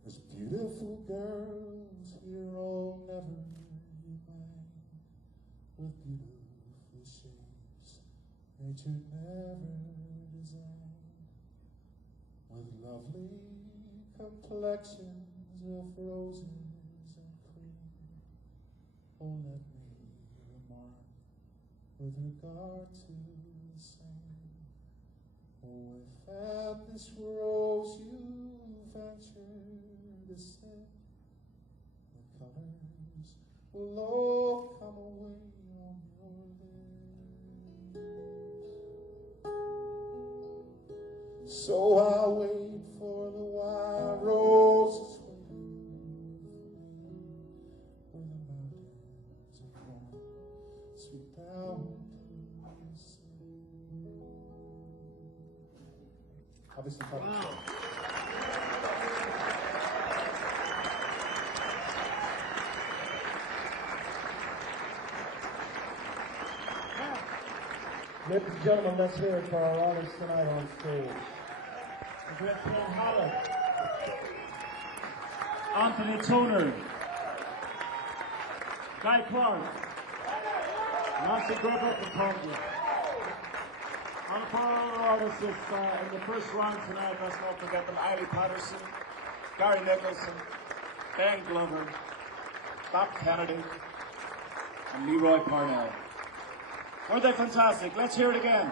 There's beautiful girls here, oh never you mind. nature never designed, with lovely complexions of roses and cream. Oh, let me remark with regard to the same. Oh, if at this rose you venture to sit, the colors will all come away on your lips. So I'll wait for the wild roses where the mountains are warm, sweet down to the sea. Obviously, wow. Ladies and gentlemen, let's hear it for our artists tonight on stage. The great Ken Haddock, Anthony Toner, Guy Clark, Nanci Griffith, and Carla. And for all our artists in the first round tonight, let's not forget them: Eilidh Patterson, Gary Nicholson, Ben Glover, Bap Kennedy, and Roy Parnell. Weren't they fantastic? Let's hear it again.